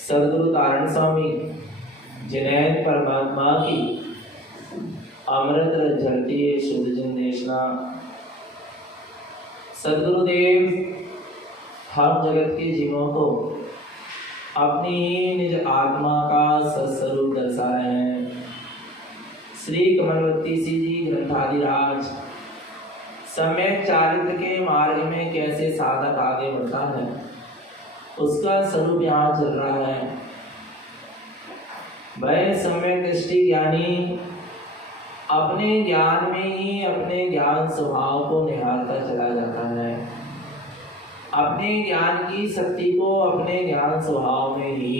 सदगुरु तारण स्वामी जिनैन परमात्मा की अमृत झरती शुद्ध जन देशना। सदगुरुदेव हम जगत के जीवों को अपनी निज आत्मा का सत्स्वरूप दर्शा रहे हैं। श्री कमलवती सी जी ग्रंथाधिराज सम्यक चारित्र के मार्ग में कैसे साधक आगे बढ़ता है उसका स्वरूप यहाँ चल रहा है। वह सम्यक दृष्टि ज्ञानी अपने ज्ञान में ही अपने ज्ञान स्वभाव को निहारता चला जाता है। अपने ज्ञान की शक्ति को अपने ज्ञान स्वभाव में ही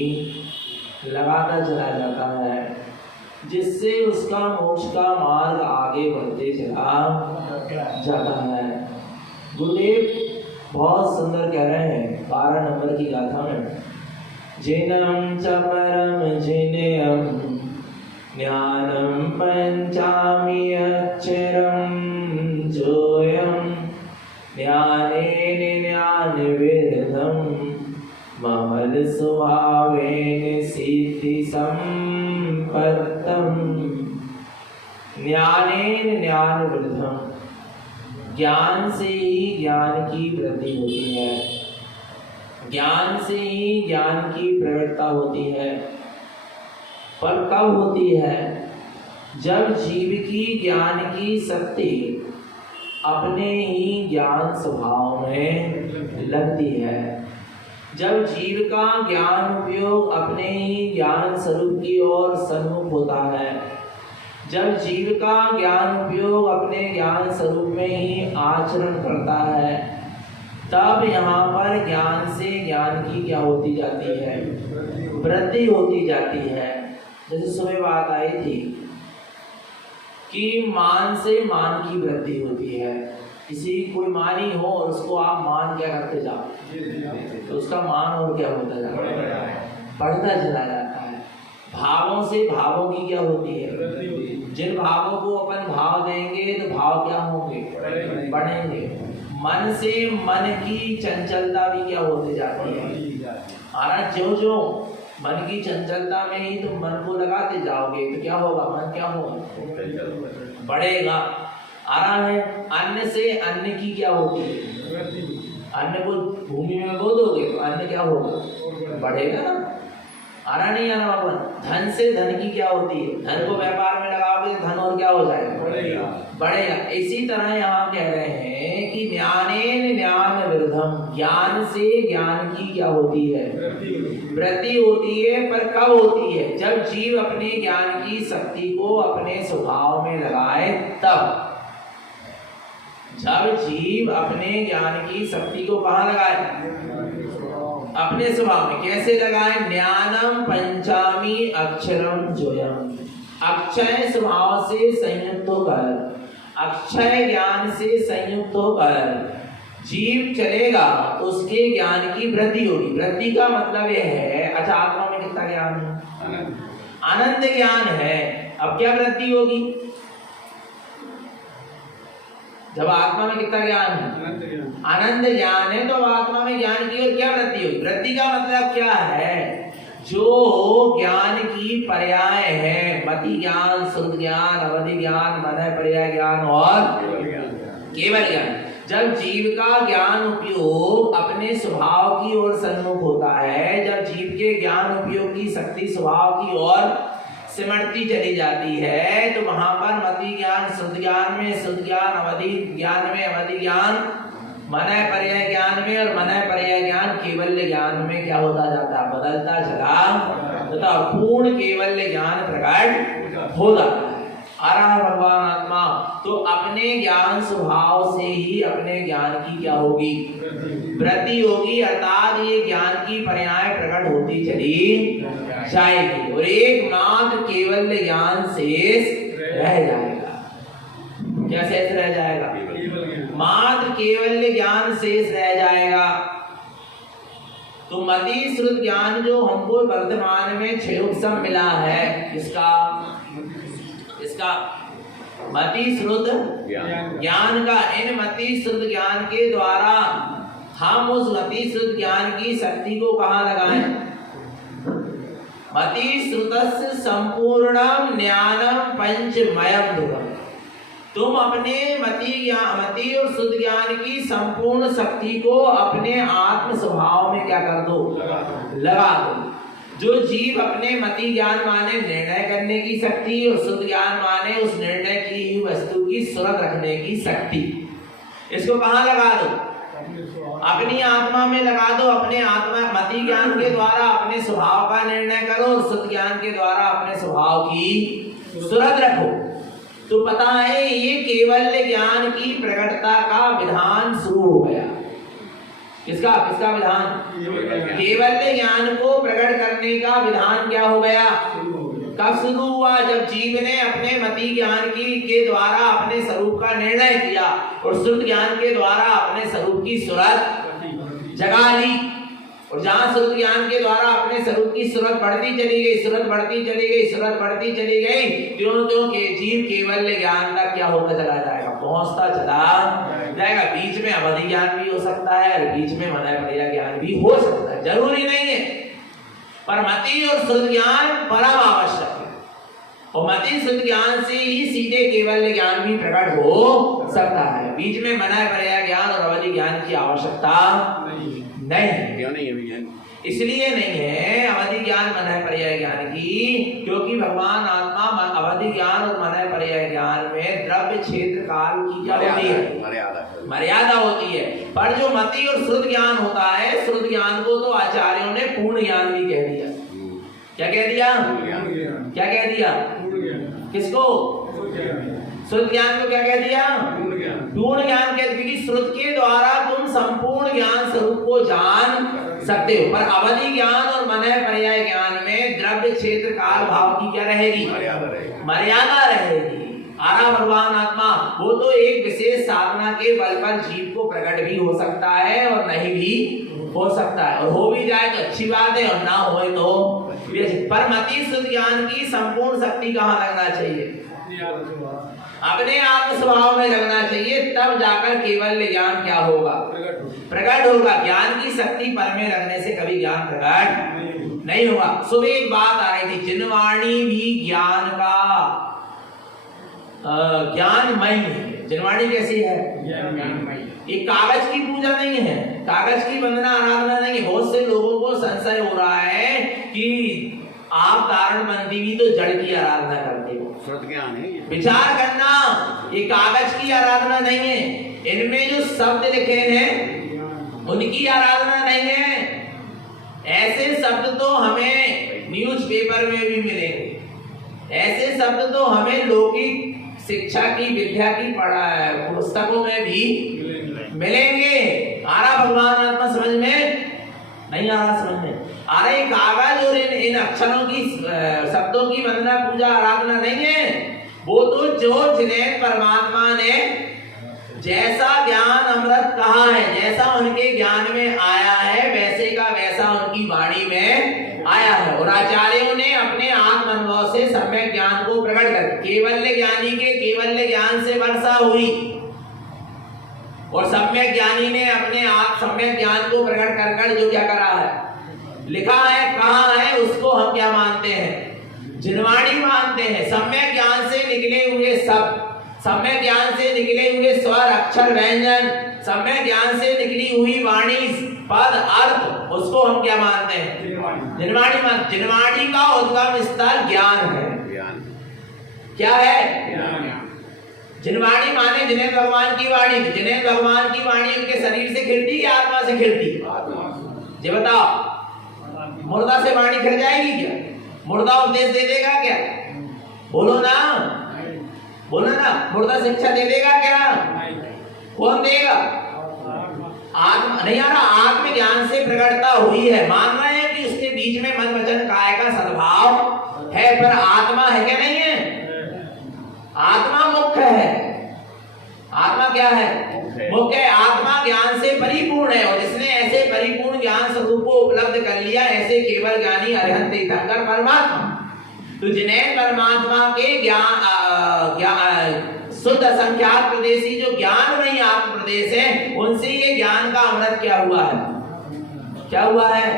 लगाता चला जाता है, जिससे उसका मोक्ष का मार्ग आगे बढ़ते चला जाता है। गुरुदेव बहुत सुंदर कह रहे हैं 12 नंबर की गाथा में, जिनम च परम जिनेयम ज्ञानम पंचामी अक्षरम जोयम ज्ञानेन ज्ञान वेदम महल स्वभावेन सिद्धि संपत्तम। ज्ञानेन ज्ञान वृद्धम, ज्ञान से ही ज्ञान की वृद्धि होती है, ज्ञान से ही ज्ञान की प्रवृत्ता होती है। पर कब होती है? जब जीव की ज्ञान की शक्ति अपने ही ज्ञान स्वभाव में लगती है। जब जीव का ज्ञान उपयोग अपने ही ज्ञान स्वरूप की ओर सन्मुख होता है, जब जीव का ज्ञान उपयोग अपने ज्ञान स्वरूप में ही आचरण करता है, तब यहाँ पर ज्ञान से ज्ञान की क्या होती जाती है? वृद्धि होती जाती है। जैसे सुबह बात आई थी कि मान से मान की वृद्धि होती है। किसी कोई मानी हो और उसको आप मान क्या करते जाओ तो उसका मान और क्या होता जाता है? बढ़ता चला जाता है। भावों से भावों की क्या होती है? जिन भावों को अपन भाव देंगे तो भाव क्या होंगे? बढ़ेंगे। मन से मन की चंचलता भी क्या होती जाती है? आना जो जो मन की चंचलता में ही तुम मन को लगाते जाओगे तो क्या होगा? मन क्या होगा? बढ़ेगा। आ रहा है। अन्न से अन्न की क्या होती है? अन्न को भूमि में बो दोगे तो अन्न क्या होगा? बढ़ेगा ना। आ रहा नहीं? आना बाबा। धन से धन की क्या होती है? धन को व्यापार में लगाओगे धन और क्या हो जाएगा? बढ़ेगा। इसी तरह यहाँ कह रहे हैं कि ज्ञानेन ज्ञान वृद्धम, ज्ञान से ज्ञान की क्या होती है? वृद्धि होती है। पर कब होती है? जब जीव अपने ज्ञान की शक्ति को अपने स्वभाव में लगाए तब। जब जीव अपने ज्ञान की शक्ति को कहाँ लगाए? अपने स्वभाव में। कैसे लगाए? ज्ञानम पंचामी अक्षरम जोयम, अक्षय स्वभाव से संयुक्त होकर, अक्षय ज्ञान से संयुक्त होकर जीव चलेगा तो उसके ज्ञान की वृद्धि होगी। वृद्धि का मतलब यह है, अच्छा आत्मा में कितना ज्ञान है? आनंद ज्ञान है। अब क्या वृद्धि होगी? जब आत्मा में कितना ज्ञान है? आनंद ज्ञान है। तो आत्मा में ज्ञान की और क्या वृद्धि होगी? वृद्धि का मतलब क्या है? जो ज्ञान की पर्याय है, मति ज्ञान, शुद्ध ज्ञान, अवधि ज्ञान, मनय पर्याय ज्ञान और केवल ज्ञान। जब जीव का ज्ञान उपयोग अपने स्वभाव की ओर सन्मुख होता है, जब जीव के ज्ञान उपयोग की शक्ति स्वभाव की ओर सिमटती चली जाती है, तो वहां पर मति ज्ञान शुद्ध ज्ञान में, शुद्ध ज्ञान अवधि ज्ञान में, अवधि ज्ञान मनय पर्याय ज्ञान में और मनय पर्याय ज्ञान केवल्य ज्ञान में क्या होता जाता है? बदलता चला तथा पूर्ण केवल्य ज्ञान प्रकट हो जाता है। आ रहा भगवान आत्मा तो अपने ज्ञान स्वभाव से ही अपने ज्ञान की क्या होगी? वृद्धि होगी। अर्थात ये ज्ञान की पर्याय प्रकट होती चली जाएगी और एकमात्र केवल ज्ञान शेष रह जाएगा। क्या शेष रह जाएगा? मात्र केवल ज्ञान शेष रह जाएगा। तो मति श्रुत ज्ञान जो हमको वर्तमान में क्षयोपम मिला है, इसका मति श्रुत ज्ञान का, इन मति श्रुत ज्ञान के द्वारा हम उस मति श्रुत ज्ञान की शक्ति को कहाँ लगाएं? मति श्रुतस्य संपूर्णम ज्ञानम पंचमयम ध्रुवम। तुम अपने मति और शुद्ध ज्ञान की संपूर्ण शक्ति को अपने आत्म स्वभाव में क्या कर दो? लगा दो। जो जीव अपने मति ज्ञान माने निर्णय करने की शक्ति और शुद्ध ज्ञान माने उस निर्णय की हुई वस्तु की सुरत रखने की शक्ति, इसको कहाँ लगा दो? अपनी आत्मा में लगा दो। अपने आत्मा मति ज्ञान के द्वारा अपने स्वभाव का निर्णय करो और शुद्ध ज्ञान के द्वारा अपने स्वभाव की सुरत रखो। तो पता है ये केवल ज्ञान की प्रकटता का विधान शुरू हो गया। किसका विधान? केवल ज्ञान को प्रकट करने का विधान क्या हो गया? कब शुरू हुआ? जब जीव ने अपने मति ज्ञान के द्वारा अपने स्वरूप का निर्णय किया और शुद्ध ज्ञान के द्वारा अपने स्वरूप की सुरत जगा ली। और जहां शुद्ध ज्ञान के द्वारा अपने स्वरूप की सुरत बढ़ती चली गई, सुरत बढ़ती चली गई, सुरत बढ़ती चली गई, त्यों के जीव केवल ज्ञान तक क्या होता चला जाएगा? पहुंचता चला जाएगा। बीच में अवधि ज्ञान भी हो सकता है और बीच में मनाया पड़ेगा ज्ञान भी हो सकता है, जरूरी नहीं है। पर मति और शुद्ध ज्ञान परम आवश्यक है और मति शुद्ध ज्ञान से ही सीधे केवल ज्ञान भी प्रकट हो सकता है। बीच में मनाया पड़ेगा ज्ञान और अवधि ज्ञान की आवश्यकता नहीं, इसलिए नहीं है अवधि ज्ञान मनाया पर्याय ज्ञान की, क्योंकि भगवान आत्मा अवधि ज्ञान और मनाया पर्याय ज्ञान में द्रव्य क्षेत्र काल की क्या होती है? मर्यादा होती है। पर जो मति और शुद्ध ज्ञान होता है, शुद्ध ज्ञान को तो आचार्यों ने पूर्ण ज्ञान भी कह दिया। क्या कह दिया? क्या कह दिया? किसको? शुद्ध ज्ञान को क्या कह दिया? पूर्ण ज्ञान कह, क्योंकि श्रुत के द्वारा तुम संपूर्ण ज्ञान स्वरूप को जान सकते हो। पर अवधि ज्ञान और मनय पर्याय ज्ञान में द्रव्य क्षेत्र काल भाव की क्या रहेगी? मर्यादा रहेगी। आरा भगवान आत्मा वो तो एक विशेष साधना के बल पर जीव को प्रकट भी हो सकता है और नहीं भी हो सकता है, और हो भी जाए तो अच्छी बात है और ना होए तो। पर मति शुद्ध ज्ञान की संपूर्ण शक्ति कहाँ लगना चाहिए? अपने आत्म स्वभाव में लगना चाहिए, तब जाकर केवल ज्ञान क्या होगा? प्रकट होगा। ज्ञान की शक्ति पर में लगने से कभी ज्ञान प्रकट नहीं होगा। सुबह एक बात आ रही थी, जिनवाणी भी ज्ञान का ज्ञानमय है। जिनवाणी कैसी है? ये कागज की पूजा नहीं है, कागज की वंदना आराधना नहीं है। बहुत से लोगों को संशय हो रहा है कि आप कारण बनती भी तो जड़ की आराधना करते हो। श्रुत ज्ञान है। विचार करना, ये कागज की आराधना नहीं है। इनमें जो शब्द लिखे हैं उनकी आराधना नहीं है। ऐसे शब्द तो हमें न्यूज़पेपर में भी मिलेंगे, ऐसे शब्द तो हमें लौकिक शिक्षा की विद्या की पुस्तकों में भी मिलेंगे। आ रहा भगवान आत्मा समझ में? नहीं आ रहा समझ में? आ रही कागज और इन अक्षरों की शब्दों की वंदना पूजा आराधना नहीं है। वो तो जो जिन्हें परमात्मा ने जैसा ज्ञान अमृत कहा है, जैसा उनके ज्ञान में आया है, वैसे का वैसा उनकी वाणी में आया है। और आचार्यों ने अपने आत्म अनुभव से सम्यक ज्ञान को प्रकट कर, केवल ज्ञानी के केवल ज्ञान से वर्षा हुई और सम्यक ज्ञानी ने अपने आप सम्यक ज्ञान को प्रकट कर जो क्या करा है, लिखा है, कहा है, उसको हम क्या मानते हैं? जिनवाणी मानते हैं। सम्यक ज्ञान से निकले हुए शब्द, सम्यक ज्ञान से निकले हुए स्वर अक्षर व्यंजन, सम्यक ज्ञान से निकली हुई वाणी पद अर्थ, उसको हम क्या मानते हैं? जिनवाणी मानते। जिनवाणी का उद्गम स्थल ज्ञान है। क्या है? जिनवाणी माने जिन्हें भगवान की वाणी। जिन्हें भगवान की वाणी उनके शरीर से खिलती या आत्मा से खिलती? जी बताओ, मुर्दा से वाणी खिल जाएगी क्या? मुर्दा उपदेश दे देगा क्या? बोलो ना, बोलो ना, मुर्दा शिक्षा दे देगा क्या? कौन देगा? आत्मा नहीं आ रहा, आत्म ज्ञान से प्रकटता हुई है। मान रहे हैं कि उसके बीच में मन वचन काय का सद्भाव है, पर आत्मा है क्या? नहीं है। आत्मा मुख्य है। आत्मा क्या है? मुख्य है। आत्मा ज्ञान से परिपूर्ण है और जिसने ऐसे परिपूर्ण ज्ञान स्वरूप को उपलब्ध कर लिया, ऐसे केवल ज्ञानी अरहंत तीर्थंकर परमात्मा। तो जिन्हें परमात्मा के ज्ञान शुद्ध असंख्यात प्रदेशी जो ज्ञानमयी आत्म प्रदेश है, उनसे ये ज्ञान का अमृत क्या हुआ है? क्या हुआ है?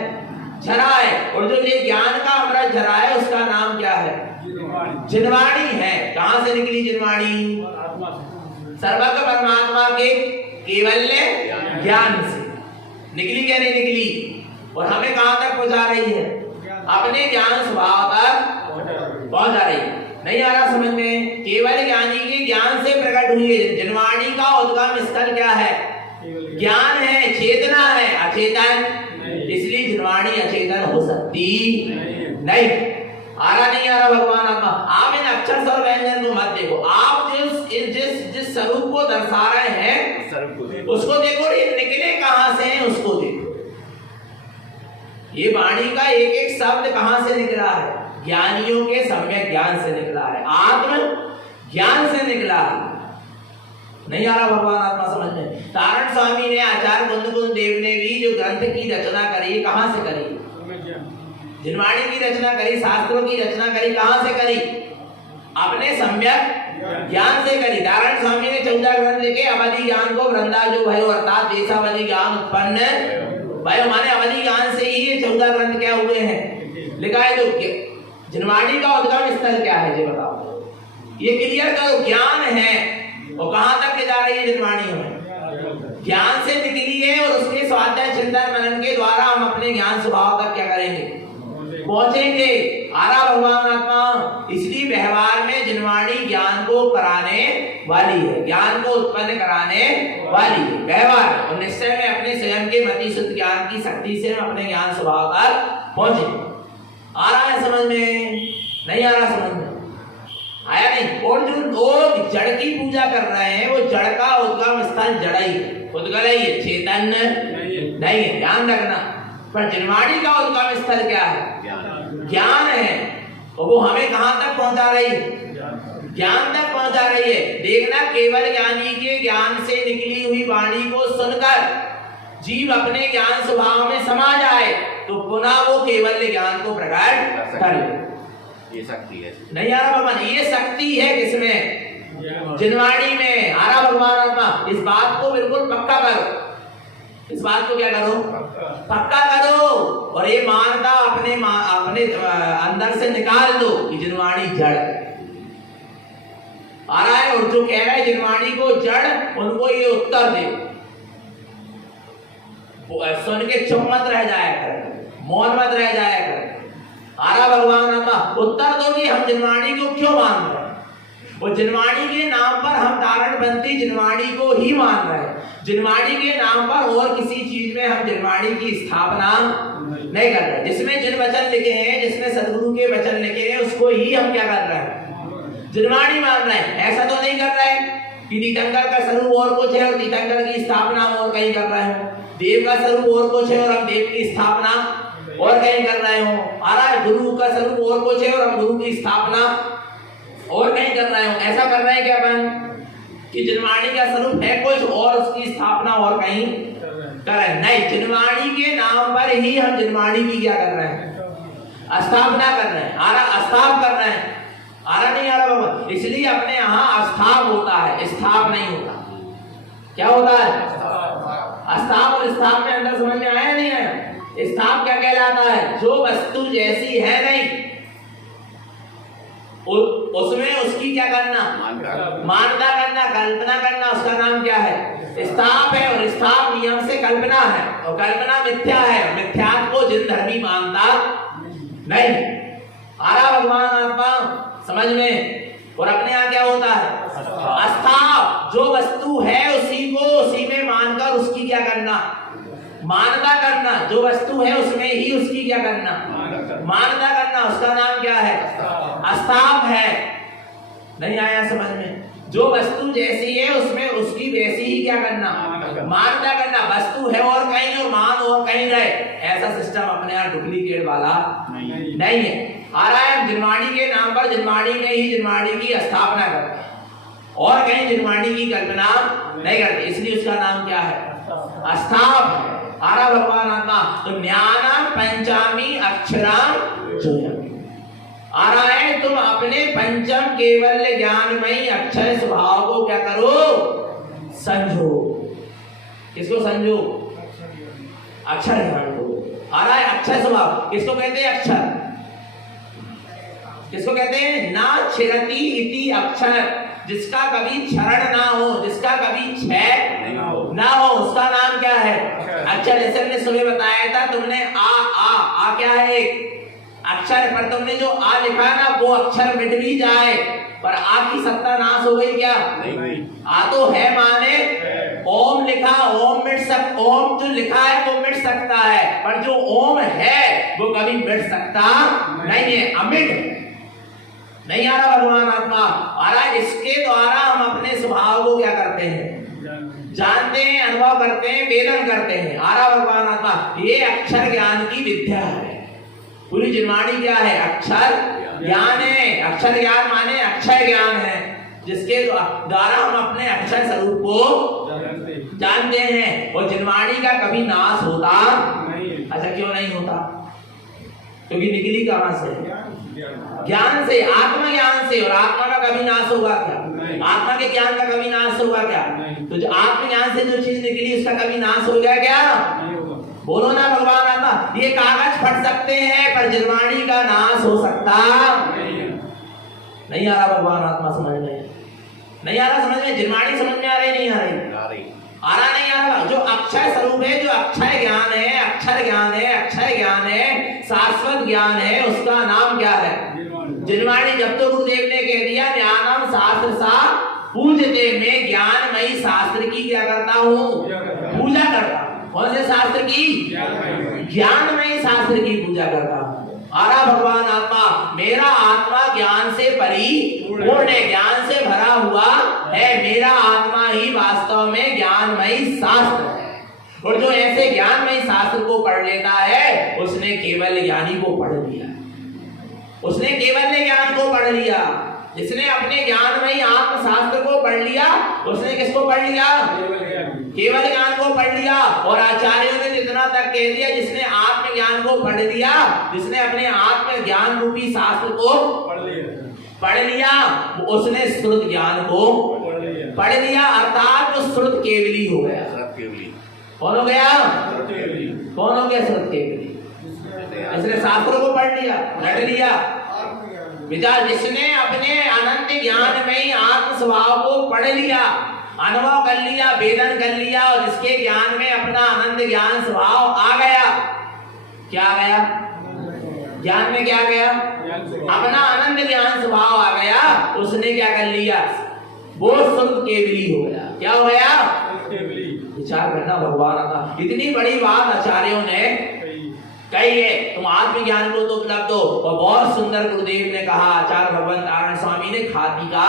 झरा है। और जो ये ज्ञान का अमृत झरा है उसका नाम क्या है? जिनवाणी है। कहां से निकली जिनवाणी? सर्वज्ञ परमात्मा के केवल्य ज्ञान से निकली। क्या नहीं निकली? और हमें कहां तक पहुंचा रही है? अपने ज्ञान स्वभाव तक पहुंचा रही है। नहीं आ रहा समझ में? केवल ज्ञानी के ज्ञान से प्रकट हुई है। जिनवाणी का उद्गम स्थल क्या है? ज्ञान है, चेतना है, अचेतन। इसलिए जिनवाणी अचेतन हो सकती नहीं। आ रहा नहीं आ रहा भगवान आत्मा? आप इन अक्षर स्वर व्यंजन को मत देखो, आप जिस स्वरूप को दर्शा रहे हैं उसको देखो। ये निकले कहां से हैं उसको देखो। ये वाणी का एक एक शब्द कहां से निकला है? ज्ञानियों के सम्यक ज्ञान से निकला है, आत्म ज्ञान से निकला है। नहीं आ रहा भगवान आत्मा समझ में? तारण स्वामी ने, आचार्य कुंद देव ने भी जो ग्रंथ की रचना करी, कहां से करी? जिनवाणी की रचना करी, शास्त्रों की रचना करी, कहां से करी? अपने सम्यक ज्ञान से करी। तारण स्वामी ने 14 ग्रंथ लिखे। अवधि ज्ञान को वृंदा जो भयो अर्थात देशावधि ज्ञान उत्पन्न भयो, माने अवधि ज्ञान से ही ये 14 ग्रंथ क्या हुए हैं? लिखा है। तो जिनवाणी का उद्गम स्थल क्या है ये बताओ? ये क्लियर करो। ज्ञान है और कहां तक ले जा रही है जिनवाणी? हमें ज्ञान से निकली है और उसके स्वाध्याय चिंतन मनन के द्वारा हम अपने ज्ञान स्वभाव तक क्या करेंगे? पहुंचेंगे। आरा भगवान आत्मा। इसलिए व्यवहार में जिनवाणी ज्ञान को कराने वाली है, ज्ञान को उत्पन्न कराने वाली है व्यवहार। और निश्चय में अपने स्वयं के मति शुद्ध ज्ञान की शक्ति से हम अपने ज्ञान स्वभाव तक पहुंचे। आ रहा है समझ में? नहीं आ रहा समझ में? आया नहीं? और जो लोग जड़ की पूजा कर रहे हैं वो जड़ का उद्गम स्थल जड़ ही है, उद्गल ही है, चेतन नहीं है। ध्यान रखना। पर जिनवाणी का उद्गम स्थल क्या है? ज्ञान है। और वो हमें कहां तक पहुंचा रही है? ज्ञान तक पहुंचा रही है। देखना, केवल ज्ञानी के ज्ञान से निकली हुई वाणी को सुनकर जीव अपने ज्ञान स्वभाव में समा जाए तो पुनः वो केवल ज्ञान को प्रकट कर ले। ये शक्ति है। नहीं आ रहा भगवान? ये शक्ति है किसमें? जिनवाणी में। आ रहा भगवान आत्मा? इस बात को बिल्कुल पक्का करो। इस बात को क्या करो? पक्का करो। और ये मानता अपने अंदर से निकाल दो कि जिनवाणी जड़ आ रहा है। और जो कह रहा है जिनवाणी को जड़, उनको ये उत्तर दे। सुन के चुप मत रह जाया कर, मौन मत रह जाया कर। आरा भगवान आत्मा उत्तर दो कि हम जिनवाणी को क्यों मान रहे हैं? वो जिनवाणी के नाम पर हम तारण बनती जिनवाणी को ही मान रहे हैं। जिनवाणी के नाम पर और किसी चीज में हम जिनवाणी की स्थापना नहीं कर रहे। जिसमें जिन वचन लिखे हैं, जिसमें सदगुरु के वचन लिखे हैं, उसको ही हम क्या कर रहे हैं? जिनवाणी मान रहे हैं। ऐसा तो नहीं कर रहे कि तीर्थंकर का स्वरूप और कुछ है और तीर्थंकर की स्थापना हम और कहीं कर रहे हो। देव का स्वरूप और कुछ है और हम देव की स्थापना और कहीं कर रहे हो। आ रहा है गुरु का स्वरूप और कुछ है और हम गुरु की स्थापना और कहीं कर रहे हो। ऐसा कर रहे हैं क्या अपन कि जिनवाणी का स्वरूप है कुछ और उसकी स्थापना और कहीं कर रहे हैं? नहीं, जिनवाणी के नाम पर ही हम जिनवाणी की क्या कर रहे हैं? स्थापना कर रहे हैं। आ रहा स्थाप कर रहे हैं। आ रहा नहीं आ रहा बाबा? इसलिए अपने यहाँ स्थाप होता है, स्थाप नहीं होता। क्या होता है? स्थाप और स्थाप में अंदर समझ में आया नहीं आया? स्थाप क्या कहलाता है? जो वस्तु जैसी है नहीं उसमें उसकी क्या करना? मान्यता करना, कल्पना करना, उसका नाम क्या है? स्थाप है। और स्थाप नियम से कल्पना है और कल्पना मिथ्या है। मिथ्यात्व को जिन धर्मी मानता नहीं। आरा भगवान आत्मा समझ में? और अपने यहाँ क्या होता है? स्थाप। जो वस्तु है उसी को उसी में मानकर उसकी क्या करना? मान्यता करना। जो वस्तु है उसमें ही उसकी क्या करना? मान्यता करना। उसका नाम क्या है? स्थाप है। नहीं आया समझ में? जो वस्तु जैसी है उसमें उसकी वैसी ही क्या करना? मान्यता करना। वस्तु है और कहीं और मान और कहीं रहे, ऐसा सिस्टम अपने यहाँ डुप्लीकेट वाला नहीं है। आ रहा है जिनवाणी के नाम पर जिनवाणी में ही जिनवाणी की स्थापना करते हैं और कहीं जिनवाणी की कल्पना नहीं करते। इसलिए उसका नाम क्या है? स्थाप। आरा भगवान आत्मा। तो ज्ञान पंचामी अक्षराम जोयम। आ रहा है तुम अपने पंचम केवल ज्ञानमयी अक्षय स्वभाव को क्या करो, संजो। किसको संजो? अक्षर ज्ञान को। आ रहा है अक्षय स्वभाव, किसको कहते हैं अक्षर? किसको कहते हैं? ना छिरति इति अक्षर, जिसका कभी क्षरण ना हो, जिसका कभी क्षय ना हो, उसका नाम क्या है? अक्षर। जैसे हमने सुबह बताया था, तुमने आ क्या है? एक अक्षर, पर तुमने जो आ लिखा ना वो अक्षर मिट भी जाए पर आ की सत्ता नाश हो गई क्या? नहीं। आ तो है माने ओम लिखा, ओम जो लिखा है वो मिट सकता है, पर जो ओम है वो कभी मिट सकता नहीं है, अमिट नहीं। आ रहा भगवान आत्मा आ रहा है, इसके द्वारा हम अपने स्वभाव को क्या करते हैं? जानते हैं, अनुभव करते हैं, वेदन करते हैं। आ रहा भगवान आत्मा, ये अक्षर ज्ञान की विद्या है। पूरी जिनवाणी क्या है? अक्षर ज्ञान है। अक्षर ज्ञान माने अक्षय ज्ञान है, जिसके द्वारा हम अपने अक्षर स्वरूप को जानते हैं। और जिनवाणी का कभी नाश होता नहीं। अच्छा, क्यों नहीं होता? क्योंकि निकली कहां से? ज्ञान से, आत्मा ज्ञान से। और आत्मा का कभी नाश होगा क्या? आत्मा के ज्ञान का कभी नाश होगा क्या? तो जो आत्म ज्ञान से जो चीज निकली उसका कभी नाश हो गया क्या? बोलो ना भगवान आत्मा। ये कागज फट सकते हैं पर जिनवाणी का नाश हो सकता नहीं। आ रहा भगवान आत्मा समझ में? नहीं आ रहा समझ में? जिनवाणी समझ में आ रही नहीं? आ रही आ रहा नहीं आ रहा। जो अक्षय स्वरूप है, जो अक्षय ज्ञान है, अक्षर ज्ञान है, अक्षय ज्ञान है, शाश्वत ज्ञान है, उसका नाम क्या है? जिनवाणी। जब तो गुरुदेव ने कह दिया ज्ञानम शास्त्र सा पूजते, मैं ज्ञानमयी शास्त्र की क्या करता हूँ? पूजा करता। कौन से शास्त्र की? ज्ञानमयी शास्त्र की पूजा करता हूँ। आ रहा भगवान आत्मा, मेरा आत्मा ज्ञान से परिपूर्ण है, ज्ञान से भरा हुआ है। मेरा आत्मा ही वास्तव में ज्ञानमयी शास्त्र है। और जो ऐसे ज्ञानमयी शास्त्र को पढ़ लेता है उसने केवल ज्ञानी को पढ़ लिया, उसने केवल ज्ञान को पढ़ लिया। जिसने अपने ज्ञानमयी आत्म शास्त्र को पढ़ लिया उसने किसको पढ़ लिया? केवल ज्ञान को पढ़ लिया। और आचार्यों ने इतना तक कह दिया, जिसने आत्म ज्ञान को पढ़ लिया, जिसने अपने आत्म ज्ञान रूपी शास्त्र को पढ़ लिया, उसने श्रुत ज्ञान को पढ़ लिया, अर्थात वो श्रुत केवली हो गया। कौन हो गया? कौन हो गया? श्रुत केवली। इसने शास्त्रों को पढ़ लिया, रट लिया विचार। जिसने अपने अनंत ज्ञान में आत्म स्वभाव को पढ़ लिया, अनुभव कर लिया, वेदन कर लिया, और जिसके ज्ञान में अपना अनंत ज्ञान स्वभाव आ गया, क्या आ गया? ज्ञान में क्या आ गया? अपना अनंत ज्ञान स्वभाव आ गया, उसने क्या कर लिया? वो शुद्ध केवली हो गया। क्या हो गया? विचार करना भगवान का। इतनी बड़ी बात आचार्यों ने कही है, तुम आत्मज्ञान को तो उपलब्ध हो। और बहुत सुंदर गुरुदेव ने कहा, आचार्य भगवंत नारायण स्वामी ने खाती का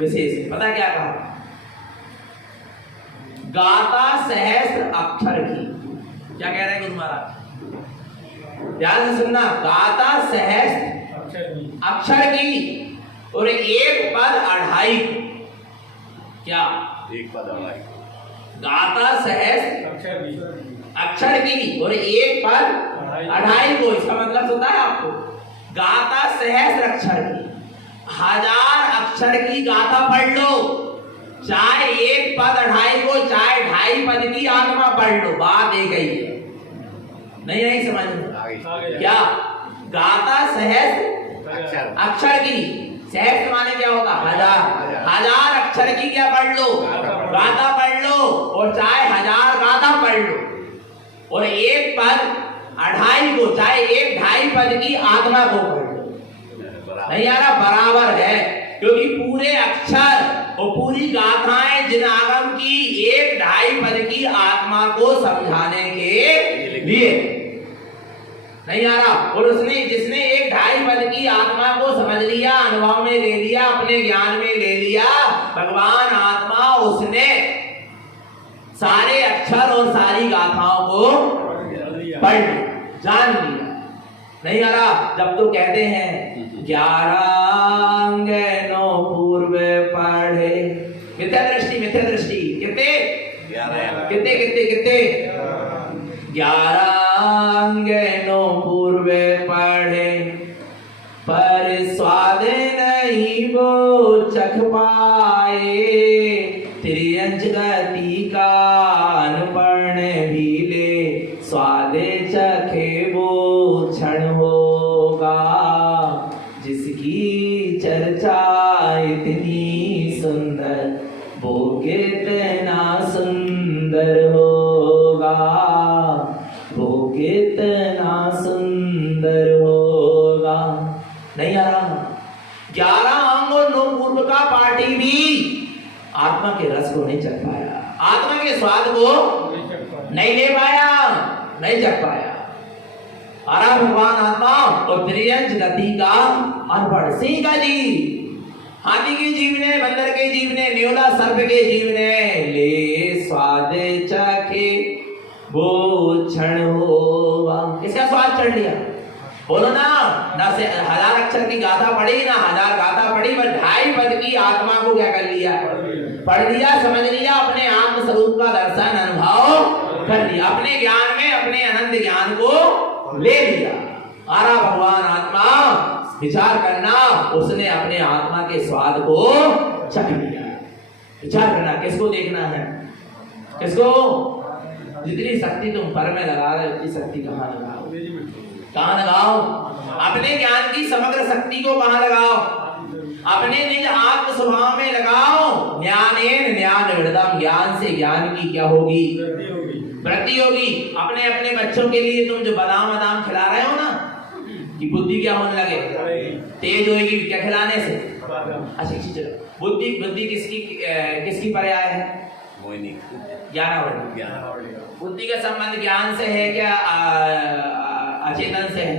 विशेष पता क्या कहा? गाता सहस्त्र अक्षर की। क्या कह रहे हैं गुरु महाराज? ध्यान से सुनना। गाता सहस्त्र अक्षर की और एक पद अढ़ाई। क्या? एक पद अढ़ाई। गाता सहस्त्र अक्षर की और एक पद अढ़ाई को। इसका मतलब होता है आपको, गाथा सहस्त्र अक्षर की, 1000 अक्षर की गाथा पढ़ लो, चाहे एक पद अढ़ाई को, चाहे 2.5 पद की आत्मा पढ़ लो, बात एक ही है। नहीं समझ में? क्या? गाथा सहस्त्र अक्षर की। सहस्त्र माने क्या होगा? 1000 अक्षर की क्या पढ़ लो? गाथा पढ़ लो, और चाहे 1000 गाथा पढ़ लो, और एक पद अढ़ाई को, चाहे 1-2.5 पद की आत्मा को पढ़ लो। नहीं यार, बराबर है। क्योंकि पूरे अक्षर और पूरी गाथाएं जिन आगम की 1-2.5 पद की आत्मा को समझाने के लिए। नहीं आ रहा? और उसने, जिसने 1-2.5 पद की आत्मा को समझ लिया, अनुभव में ले लिया, अपने ज्ञान में ले लिया, भगवान आत्मा उसने सारे अक्षर और सारी गाथाओं को पढ़ लिया, जान लिया। नहीं आ रहा? जब तो कहते हैं 11 9 पूर्व पढ़े, मिथ्या दृष्टि कितने 11 9 पूर्व पढ़े, पर वो चख पाए, त्रियंच गति का अनुपर्ण भी ले, स्वादे चखे वो क्षण होगा, जिसकी चर्चा इतनी सुंदर वो कितना सुंदर होगा, वो कितना सुंदर होगा। नहीं आ रहा? 11 अंग और 9 पूर्व का पार्टी भी आत्मा के रस को नहीं चख पाया, आत्मा के स्वाद को नहीं ले पाया, नहीं चख पाया। आरा भगवान आत्मा और त्रियंच गति का अनपढ़। सिंह का जीव, हाथी के जीव ने, बंदर के जीव ने, न्योला सर्प के जीव ने, ले स्वाद चखे वो क्षण होगा। किसका स्वाद चढ़ लिया? बोलो ना से 1000 अक्षर की गाथा पढ़ी, ना 1000 गाथा पढ़ी, बस 2.5 पद की आत्मा को क्या कर लिया? पढ़ लिया, समझ लिया, अपने आत्म स्वरूप का दर्शन अनुभव कर लिया, अपने ज्ञान में अपने अनंत ज्ञान को ले लिया। आरा भगवान आत्मा विचार करना, उसने अपने आत्मा के स्वाद को चख लिया। विचार करना, किसको देखना है? किसको? जितनी शक्ति तुम पर में लगा रहे हो, उतनी शक्ति कहाँ लगाओ? कहाँ लगाओ? अपने ज्ञान की समग्र शक्ति को कहाँ लगाओ? अपने निज आत्म स्वभाव में लगाओ। ज्ञानेन ज्ञान वृद्धम, ज्ञान से ज्ञान की क्या होगी? वृद्धि होगी। अपने अपने बच्चों के लिए तुम जो बादाम बादाम खिला रहे हो ना, कि बुद्धि क्या होने लगे? तेज होगी। क्या खिलाने से? अच्छा चलो, बुद्धि किसकी पर्याय है? ज्ञानावृत्ति। बुद्धि का संबंध ज्ञान से है क्या अचेतन से है?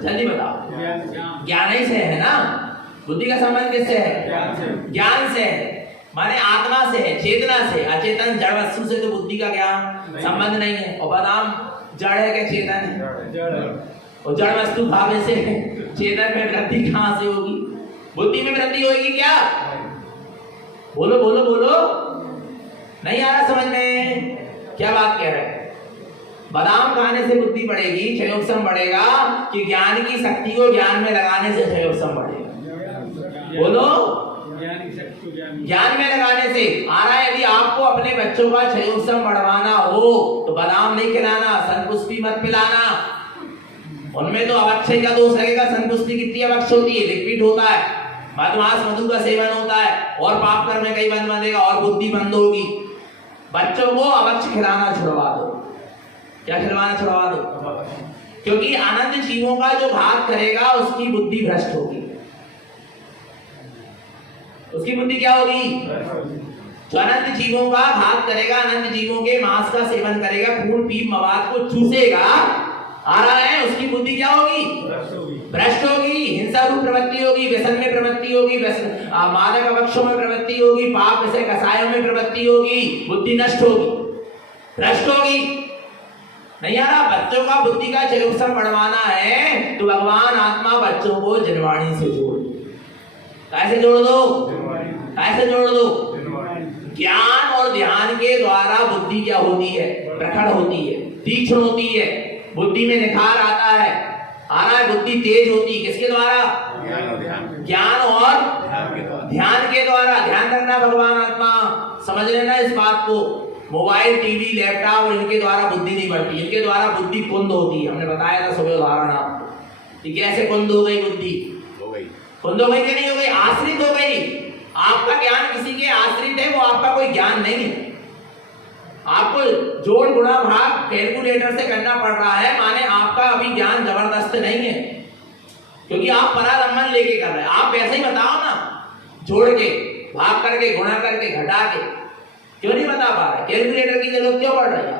जल्दी बताओ। ज्ञान ही से है ना? बुद्धि का संबंध किससे है? ज्ञान से है, माने आत्मा से है, चेतना से। अचेतन जड़ वस्तु से तो बुद्धि का ज्ञान संबंध नहीं है। और बादाम जड़ है क्या चेतन है? और जड़ वस्तु भावे से चेतन में वृद्धि कहां से होगी? बुद्धि में वृद्धि होगी क्या? बोलो बोलो बोलो, नहीं आ रहा समझ में? क्या बात कह रहे हैं? बादाम खाने से बुद्धि बढ़ेगी, क्षयोपशम बढ़ेगा, कि ज्ञान की शक्ति को ज्ञान में लगाने से क्षयोपशम बढ़ेगा? बोलो, ज्ञान में लगाने से आ रहा है। यदि आपको अपने बच्चों का क्षयोपशम बढ़वाना हो तो बादाम नहीं खिलाना, संपुष्टि मत पिलाना। उनमें तो अवक्षय का दोष लगेगा। संपुष्टि कितनी अवक्ष होती है? लिक्विड होता है। मधुमास मधु का सेवन होता है, और पाप कर्म में कई बंद बंधेगा, और बुद्धि बंद होगी। बच्चों को अवक्ष खिलाना छुड़वा दो। क्या खिलवाना छुड़वा दो? क्योंकि अनंत जीवों का जो घात करेगा उसकी बुद्धि भ्रष्ट होगी। उसकी बुद्धि क्या होगी? जो अनंत जीवों का घात करेगा, अनंत जीवों के मांस का सेवन करेगा, खून पीप मवाद को चूसेगा, आ रहा है, उसकी बुद्धि क्या होगी? भ्रष्ट होगी। हिंसा रूप प्रवृत्ति होगी, व्यसन में प्रवृत्ति होगी, मादक अवक्षों में प्रवृत्ति होगी, पाप से कसायों में प्रवृत्ति होगी, बुद्धि नष्ट होगी, भ्रष्ट होगी। नहीं आ रहा? बच्चों का बुद्धि का क्षयोपशम बढ़वाना है तो भगवान आत्मा बच्चों को जनवाणी से जोड़ दो। कैसे जोड़ दो? कैसे जोड़ दो? ज्ञान और ध्यान के द्वारा बुद्धि क्या होती है? प्रखर होती है, तीक्ष्ण होती है, बुद्धि में निखार आता है। आ रहा है, बुद्धि तेज होती। किसके द्वारा? ज्ञान और ध्यान के द्वारा। ध्यान रखना भगवान आत्मा, समझ लेना इस बात को। मोबाइल, टीवी, लैपटॉप और इनके द्वारा बुद्धि नहीं बढ़ती, इनके द्वारा बुद्धि कुंद होती है। हमने बताया था सुबह उदाहरण आपको कि कैसे कुंद हो गई बुद्धि। कुंद हो गई कि नहीं हो गई? आश्रित हो गई। आपका ज्ञान किसी के आश्रित है, वो आपका कोई ज्ञान नहीं है। आपको जोड़ गुणा भाग कैलकुलेटर से करना पड़ रहा है, माने आपका अभी ज्ञान जबरदस्त नहीं है, क्योंकि आप परालंबन लेके कर रहे हैं। आप वैसे ही बताओ ना, जोड़ के, भाग करके, गुणा करके, घटा के, क्यों नहीं बता पा रहे? कैलकुलेटर की जरूरत क्यों पड़ रही है?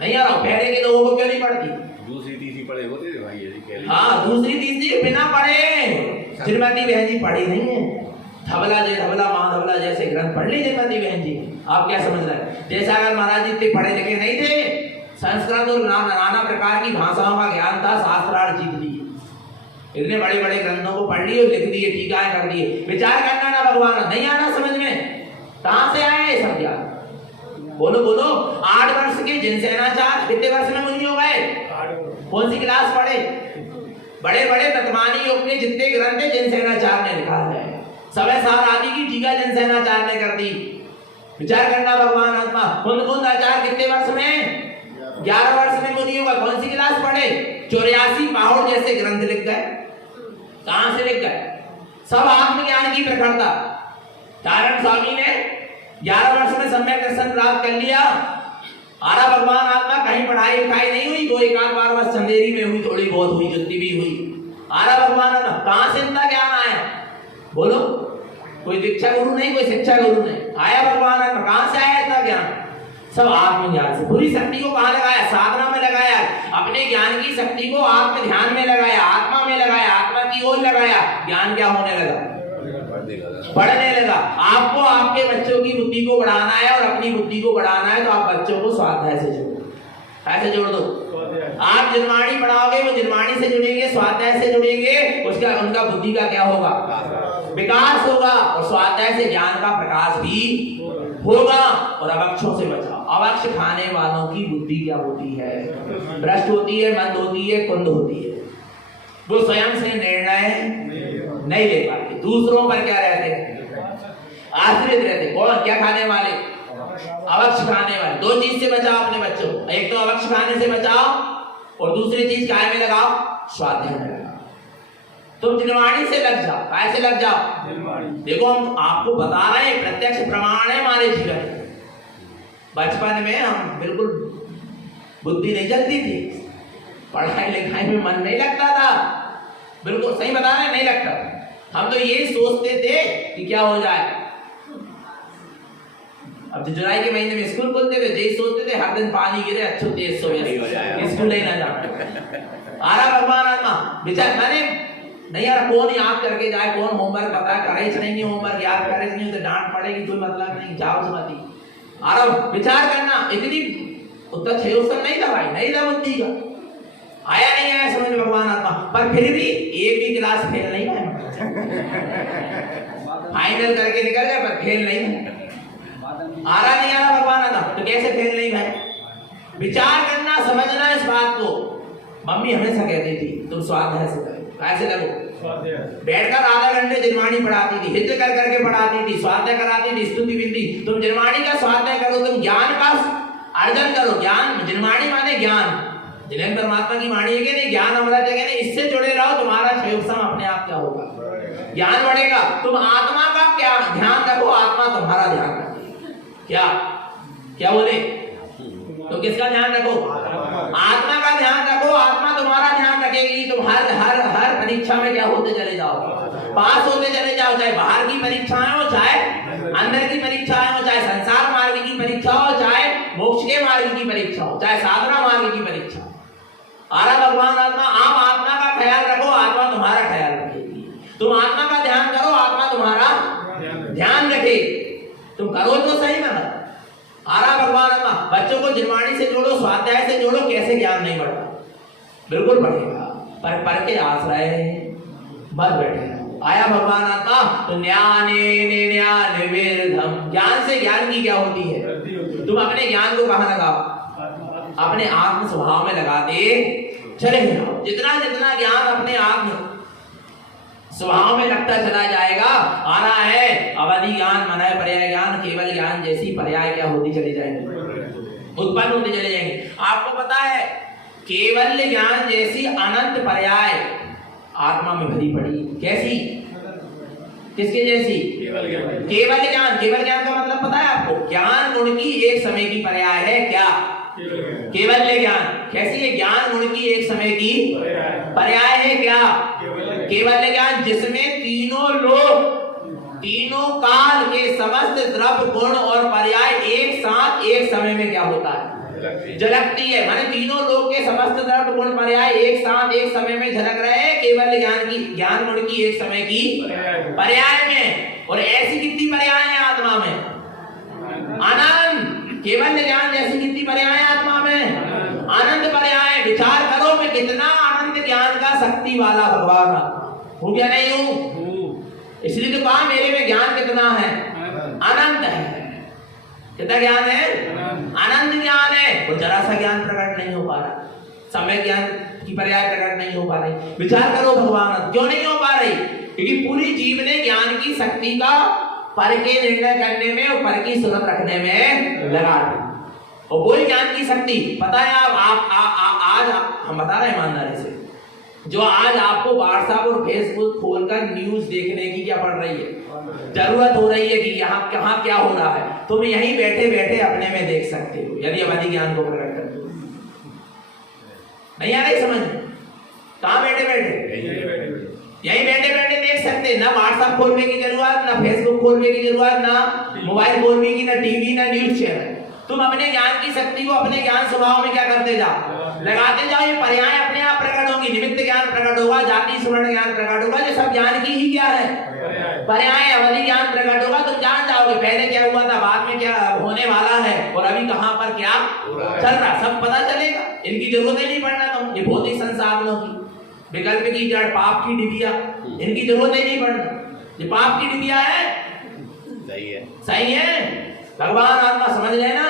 नहीं आ रहा? पहले के लोगों को क्यों नहीं पड़ती? दूसरी तीसरी पढ़े होते थे भाई ये। हाँ, दूसरी तीसरी बिना पढ़े। श्रीमती बहन जी पढ़ी नहीं है। धबला महाधबला जैसे ग्रंथ पढ़ ली श्रीमती बहन जी। आप क्या समझ रहे हैं? जैसा अगर महाराज जी इतने पढ़े लिखे नहीं थे, संस्कृत और नाना प्रकार की भाषाओं का ज्ञान था, शास्त्रार्थ जीत लिए, इतने बड़े बड़े ग्रंथों को पढ़ लिए, लिख दिए, टीकाएं कर दिए। विचार करना ना भगवान, नहीं आना समझ में? कहां से आया ये सब ज्ञान? बोलो बोलो। 8 वर्ष के जिनसेनाचार्य कितने वर्ष में मुनि हो गए? कौन सी क्लास पढ़े? बड़े बड़े तत्वानी योग के जितने ग्रंथ है जिनसेनाचार्य ने लिखा है, समय सार आदि की टीका जिनसेनाचार्य ने कर दी। विचार करना भगवान आत्मा कुंद आचार्य कितने वर्ष में 11 वर्ष में मुनि होगा, कौन सी क्लास पढ़े, 84 पहाड़ जैसे ग्रंथ लिख गए। कहां से लिख गए? सब आत्मज्ञान की प्रखरता। नारायण स्वामी ने 11 वर्ष में सम्यक दर्शन प्राप्त कर लिया। आरा भगवान आत्मा कहीं पढ़ाई लिखाई नहीं हुई, दो एक आध बार बस चंदेरी में हुई, थोड़ी बहुत हुई, जुत्ती भी हुई। आरा भगवान आत्मा कहां से इतना ज्ञान आया? बोलो, कोई दीक्षा गुरु नहीं, कोई शिक्षा गुरु नहीं, आया भगवान आत्मा। कहां से आया इतना ज्ञान? सब आत्मज्ञान से। पूरी शक्ति को कहां लगाया? साधना में लगाया। अपने ज्ञान की शक्ति को आत्म ध्यान में लगाया, आत्मा में लगाया, आत्मा की ओर लगाया। ज्ञान क्या होने लगा? बढ़ने लगा। आपको आपके बच्चों की बुद्धि को बढ़ाना है और अपनी बुद्धि को बढ़ाना है, तो आप बच्चों को स्वाध्याय से जोड़ो। ऐसे जोड़ दो। आप जिनवाणी पढ़ाओगे, वो जिनवाणी से जुड़ेंगे, स्वाध्याय से जुड़ेंगे, उसका उनका बुद्धि का क्या होगा? विकास होगा। और स्वाध्याय से ज्ञान का प्रकाश भी होगा। और अवक्षों से बचाओ। अवक्ष खाने वालों की बुद्धि क्या होती है? भ्रष्ट होती है, मंद होती है, कुंद होती है। वो स्वयं से निर्णय नहीं ले पाते, दूसरों पर क्या रहते हैं? आश्रित रहते। कौन? क्या खाने वाले? अवक्ष खाने वाले। दो चीज से बचाओ अपने बच्चों, एक तो अवक्ष खाने से बचाओ और दूसरी चीज काय में लगाओ? स्वाध्याय में लगाओ। तुम जिनवाणी से लग जाओ। कैसे लग जाओ? देखो, हम आपको बता रहे हैं, प्रत्यक्ष प्रमाण है हमारे जीवन। बचपन में हम बिल्कुल बुद्धि नहीं चलती थी, पढ़ाई लिखाई में मन नहीं लगता था। बिल्कुल सही बता रहे हैं, नहीं लगता। हम तो यही सोचते थे कि क्या हो जाए। अब जुलाई के महीने में स्कूल खोलते थे, यही सोचते थे हर दिन पानी गिरे, अच्छे तेज स्कूल नहीं ना जाना। आरा भगवान आत्मा विचार मैंने नहीं यार, कौन याद करके जाए, कौन होमवर्क पता करे नहीं, होमवर्क याद करे नहीं तो डांट पड़ेगी, कोई मतलब नहीं, जाओ सुनाती। आरा विचार करना, इतनी उतना 6 उत्तर नहीं था भाई, नहीं था बुद्धि का, आया नहीं आया समझ में भगवान आत्मा। पर फिर भी एक भी क्लास फेल नहीं है, फाइनल करके निकल गए पर फेल नहीं है। आ रहा नहीं आ रहा भगवान आत्मा, तो कैसे फेल नहीं भाई? विचार करना, समझना इस बात को। मम्मी हमेशा कहती थी तुम स्वाध्याय से करो। कैसे करो? बैठकर आधा घंटे जिनवाणी पढ़ाती थी, हित कर करके पढ़ाती थी, स्वाध्याय कराती थी, स्तुति विधि। तुम जिनवाणी का स्वाध्याय करो, तुम ज्ञान का अर्जन करो। ज्ञान, जिनवाणी माने ज्ञान, जिन परमात्मा की वाणी है कि नहीं, ज्ञान अमृत है कि नहीं, इससे जुड़े रहो। तुम्हारा क्षयोपम अपने आप क्या होगा? ज्ञान बढ़ेगा। तुम आत्मा का क्या ध्यान रखो, आत्मा तुम्हारा ध्यान रखेगी। क्या क्या बोले? तो किसका ध्यान रखो? आत्मा का ध्यान रखो, आत्मा तुम्हारा ध्यान रखेगी। तुम हर हर हर परीक्षा में क्या होते चले जाओ? पास होते चले जाओ। चाहे बाहर की परीक्षाएं हो, चाहे अंदर की परीक्षाएं हो, चाहे संसार मार्ग की परीक्षा हो, चाहे मोक्ष के मार्ग की परीक्षा हो, चाहे साधना मार्ग की परीक्षा। आरा भगवान आत्मा, आप आत्मा का ख्याल रखो, आत्मा तुम्हारा ख्याल रखेगी। तुम आत्मा का ध्यान करो, आत्मा तुम्हारा ध्यान रखे। तुम करो तो सही ना। आरा भगवान आत्मा, बच्चों को जिनवाणी से जोड़ो, स्वाध्याय से जोड़ो। कैसे ज्ञान नहीं बढ़ता? बिल्कुल बढ़ेगा, पर पर के आश्रय मत बैठे। आया भगवान आत्मा, तो ज्ञान विरधम, ज्ञान से ज्ञान की क्या होती है? तुम अपने ज्ञान को कहां लगाओ? अपने आत्म स्वभाव में लगाते चले जाओ। जितना जितना ज्ञान अपने आत्म स्वभाव में लगता चला जाएगा। आना है अवधि ज्ञान, मनाय पर्याय ज्ञान, केवल ज्ञान जैसी पर्याय क्या होती चली जाएंगी, उत्पन्न होते चले जाएंगे। आपको पता है केवल ज्ञान जैसी अनंत पर्याय आत्मा में भरी पड़ी। कैसी? किसके जैसी? केवल ज्ञान। केवल ज्ञान का मतलब पता है आपको? ज्ञान गुण की एक समय की पर्याय है। क्या? केवल ज्ञान। कैसी है? ज्ञान गुण की एक समय की पर्याय है। क्या? केवल ज्ञान, जिसमें तीनों लोग, तीनों काल के समस्त द्रव्य गुण और पर्याय एक साथ एक समय में क्या होता है? झलकती है। माने तीनों लोग के समस्त द्रव्य गुण पर्याय एक साथ एक समय में झलक रहे हैं केवल ज्ञान की, ज्ञान गुण की एक समय की पर्याय में। और ऐसी कितनी पर्याय है आत्मा में? अनंत। केवल ज्ञान जैसी कितनी पर्याय है आत्मा में? अनंत पर्याय। विचार करो मैं कितना अनंत ज्ञान का शक्ति वाला भगवान हूं क्या नहीं हूं? इसलिए तो कहा मेरे में ज्ञान कितना है? अनंत है। कितना ज्ञान है? अनंत ज्ञान है। वो जरा सा ज्ञान प्रकट नहीं हो पा रहा। सम्यक ज्ञान की पर्याय प्रकट नहीं हो पा रही। विचार करो भगवान, क्यों नहीं हो पा रही? क्योंकि पूरी जीव ने ज्ञान की शक्ति का पर के निर्णय करने में और पर की सूरत रखने में लगा दी। और वही ज्ञान की शक्ति पता है आप आज हम बता रहे हैं ईमानदारी से, जो आज आपको व्हाट्सएप और फेसबुक खोलकर न्यूज देखने की क्या पड़ रही है, जरूरत हो रही है कि यहाँ कहाँ क्या हो रहा है, तुम यहीं बैठे बैठे अपने में देख सकते हो यदि अवधि ज्ञान को प्रकट करते हो। नहीं आ रही समझ में? कहाँ बैठे बैठे? यहीं बैठे बैठे देख सकते, ना व्हाट्सएप खोलने की जरूरत, ना फेसबुक खोलने की जरूरत, ना मोबाइल खोलने की, ना टीवी, ना न्यूज चैनल। तुम अपने ज्ञान की शक्ति को अपने ज्ञान स्वभाव में क्या करते जाओ, लगाते जाओ। ये पर्याय अपने आप प्रकट होंगी, निमित्त ज्ञान प्रकट होगा, जाति स्वर्ण ज्ञान प्रकट होगा, जो सब ज्ञान की ही क्या है पर्याय। अवधि ज्ञान प्रकट होगा, तुम जान जाओगे पहले क्या हुआ था, बाद में क्या होने वाला है, और अभी कहां पर क्या चल रहा, सब पता चलेगा। इनकी जरूरत ही नहीं पड़ना तुम, ये भौतिक संसाधनों की, विकल्प की जड़, पाप की डिबिया, इनकी जरूरत ही नहीं पड़ना। ये पाप की डिबिया है, सही है, सही है। भगवान आत्मा समझ लेना,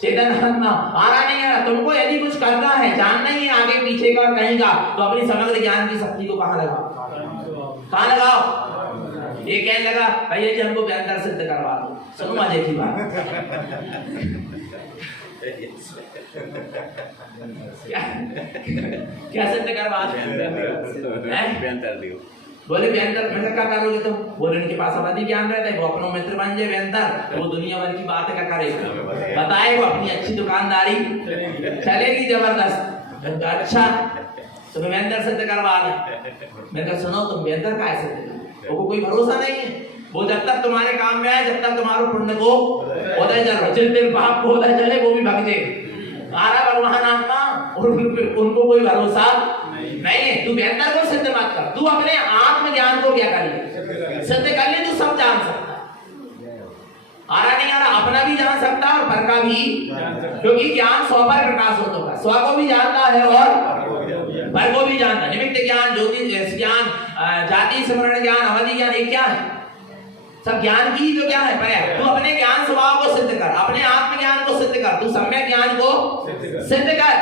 चेतन आत्मा आना नहीं है। तुमको यदि कुछ करना है, जानना ही है आगे पीछे का कहीं का, तो अपनी समग्र ज्ञान की शक्ति को कहां लगाओ, कहां लगाओ? ये कहने लगा भैया जी हमको व्यंतर सिद्ध करवा दो, सुनो मजे की बात। क्या सिद्ध करवा दो? बोले व्यंतर में क्या करोगे तुम? बोले उनके पास अवधि ज्ञान रहता है, वो अपनों मित्र बन जाए व्यंतर, वो दुनिया भर की बात क्या करेगा, बताए वो अपनी अच्छी दुकानदारी चलेगी जबरदस्त। अच्छा तुम्हें व्यंतर सिद्ध करवा दें। मैंने कहा सुनो तुम व्यंतर का सिद्ध, वो कोई भरोसा नहीं है, वो जब तक तुम्हारे काम में आए, जब तक तुम्हारे पुण्य को उदय चलो, जिस दिन पाप को उदय चले वो भी भग जाए। भगवान आत्मा उनको कोई भरोसा नहीं है। तू व्यंतर को सिद्ध मत कर, तू अपने आत्मज्ञान को क्या करिए सिद्ध कर ले, तू सब जान सकता है। आ रहा नहीं आ रहा, अपना भी जान सकता है और पर का भी, क्योंकि ज्ञान स्व पर प्रकाश होता है, स्व को भी जानता है और पर को भी जानता है। निमित्त ज्ञान, ज्योतिष ज्ञान, जाति स्मरण ज्ञान, अवधि ज्ञान, ये क्या है? सब ज्ञान की जो क्या है पर्याय। तू अपने ज्ञान स्वभाव को सिद्ध कर, अपने आत्मज्ञान को सिद्ध कर, तू सम्यक ज्ञान को सिद्ध कर।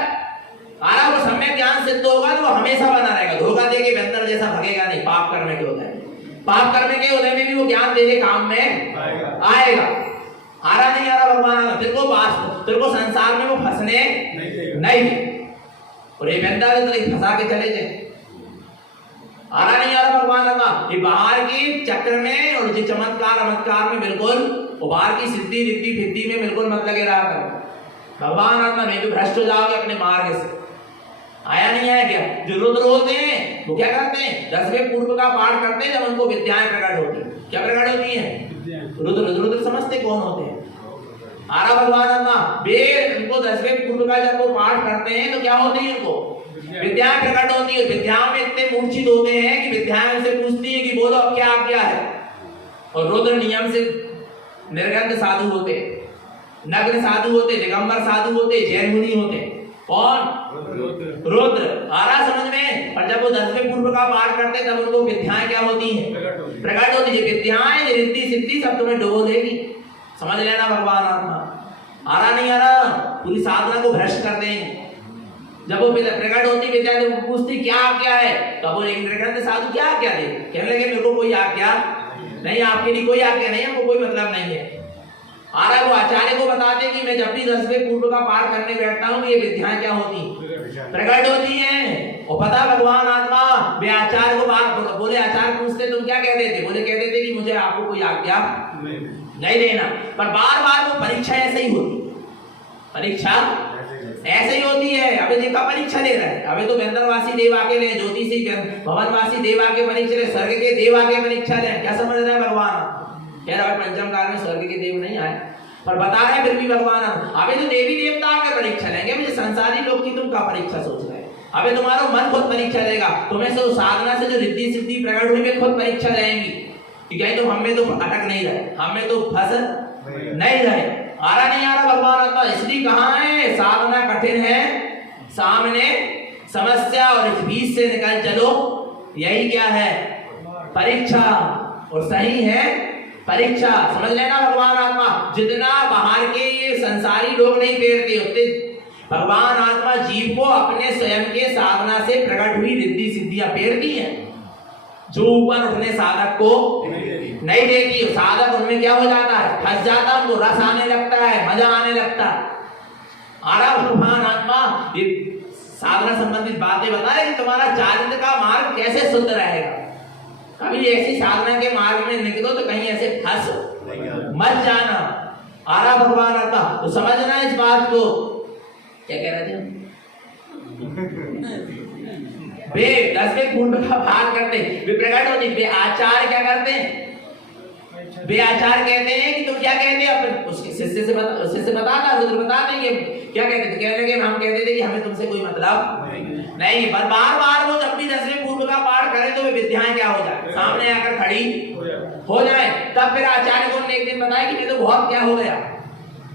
आरा वो सम्यक ज्ञान सिद्ध होगा तो वो हमेशा बना रहेगा, धोखा देके व्यंतर जैसा भगेगा नहीं। पाप करने के उदय, पाप करने के उदय में भी वो ज्ञान तेरे काम में आएगा। आरा नहीं आ रहा भगवान, तेरे को संसार में वो फंसने नहीं दे, और ये व्यंतर तो फंसा के चले जाए। आ रहा नहीं आ रहा भगवान का, ये बाहर के चक्र में और जो चमत्कार में बिल्कुल, वो बाहर की सिद्धि रिद्धि फिद्धि में बिल्कुल मत लगे रहा करो। भगवान आत्मा नहीं तो भ्रष्ट हो जाओगे अपने मार्ग से। आया नहीं आया क्या? जो रुद्र होते हैं वो क्या करते हैं? 10वें पूर्व का पाठ करते हैं, जब उनको विद्याएं प्रकट होती है। क्या प्रकट होती है? रुद्र समझते कौन होते हैं? आरा भगवान आत्मा वेद, उनको 10वें पूर्व का जब वो पाठ करते हैं तो क्या होती है? उनको विद्याएं प्रकट होती है। विद्याओं में इतने मूर्छित होते हैं कि विद्याएं उनसे पूछती है कि बोलो अब क्या है। और रुद्र नियम से निर्गंध साधु होते, नग्न साधु होते, दिगंबर साधु होते, जैन मुनि होते। कौन? रुद्र। आ रहा समझ में? और जब वो 10वें पूर्व का पाठ करते तब उनको विद्याएं क्या होती हैं? प्रकट होती है। विद्याएं रिद्धि सिद्धि सब तुम्हें डुबो देगी, समझ लेना भगवान आत्मा। आ रहा नहीं आ रहा, पूरी साधना को भ्रष्ट कर देंगे। जब वो प्रकट होती विद्या तो पूछती क्या है, तो वो निर्गंध साधु क्या दे, कहने लगे मेरे को कोई आज्ञा नहीं, आपके लिए कोई आज्ञा नहीं, हमको कोई मतलब नहीं है। आ रहा वो आचार्य को बताते कि मैं जब भी 10वें पूर्व का पाठ करने बैठता हूँ ये विद्याएं क्या होती प्रकट होती हैं। और पता भगवान आत्मा वे आचार्य को बात बोले, आचार्य पूछते तुम क्या कहते थे? बोले कहते थे कि मुझे आपको कोई आज्ञा नहीं देना। पर बार बार वो परीक्षा ऐसे ही होती, परीक्षा ऐसे ही होती है। अबे देखा परीक्षा ले रहा है, अबे तो व्यंतरवासी देव आके ले, ज्योतिषी भवनवासी देव आके परीक्षा ले, स्वर्ग के देव आके परीक्षा ले। क्या समझ रहा है भगवान? कह रहा है पंचम काल में स्वर्ग के देव नहीं आए, पर बता रहे फिर भी भगवान अबे तो देवी देवता आके परीक्षा लेंगे। मुझे संसारी लोग की तुम क्या परीक्षा सोच रहे? अबे तुम्हारा मन खुद परीक्षा लेगा, तुम्हें से साधना से जो रिद्धि सिद्धि प्रकट हुई वे खुद परीक्षा लेंगी कि कहीं तुम हमें तो अटक नहीं रहे, हमें तो फंस नहीं रहे। आ रहा नहीं आ रहा भगवान आता, इसलिए कहाँ है साधना कठिन है, सामने समस्या और इस बीच से निकल चलो। यही क्या है? परीक्षा। और सही है परीक्षा, समझ लेना भगवान आत्मा। जितना बाहर के ये संसारी लोग नहीं पेरते उतने भगवान आत्मा जीव को अपने स्वयं के साधना से प्रकट हुई रिद्धि सिद्धियां फेरती हैं, जो ऊपर उठने साधक को नहीं देती। साधक उनमें क्या हो जाता है, फंस जाता है, उनको रस आने लगता है, मजा आने लगता है। भगवान आत्मा ये साधना संबंधित बातें बता रहे कि तुम्हारा चारित्र का मार्ग कैसे शुद्ध रहेगा। कभी ऐसी साधना के मार्ग में निकलो तो कहीं ऐसे फंस मत जाना। भगवान आत्मा तो समझना इस बात को। क्या कह रहे थे? वे 10वें कुंड का भाग करते, वे प्रकट होते, वे आचार्य क्या करते हैं? वे आचार्य कहते हैं कि तुम क्या कहते हैं, उसके शिष्य से बताता, रुद्र बताते हैं क्या कहते थे। कहने लगे हम कहते थे कि हमें तुमसे कोई मतलब नहीं। पर बार बार वो जब भी 10वें पूर्व का पाठ करें तो वे विद्याएं क्या हो जाए, सामने आकर खड़ी हो जाए। तब फिर आचार्य को एक दिन बताया कि ये तो बहुत क्या हो गया,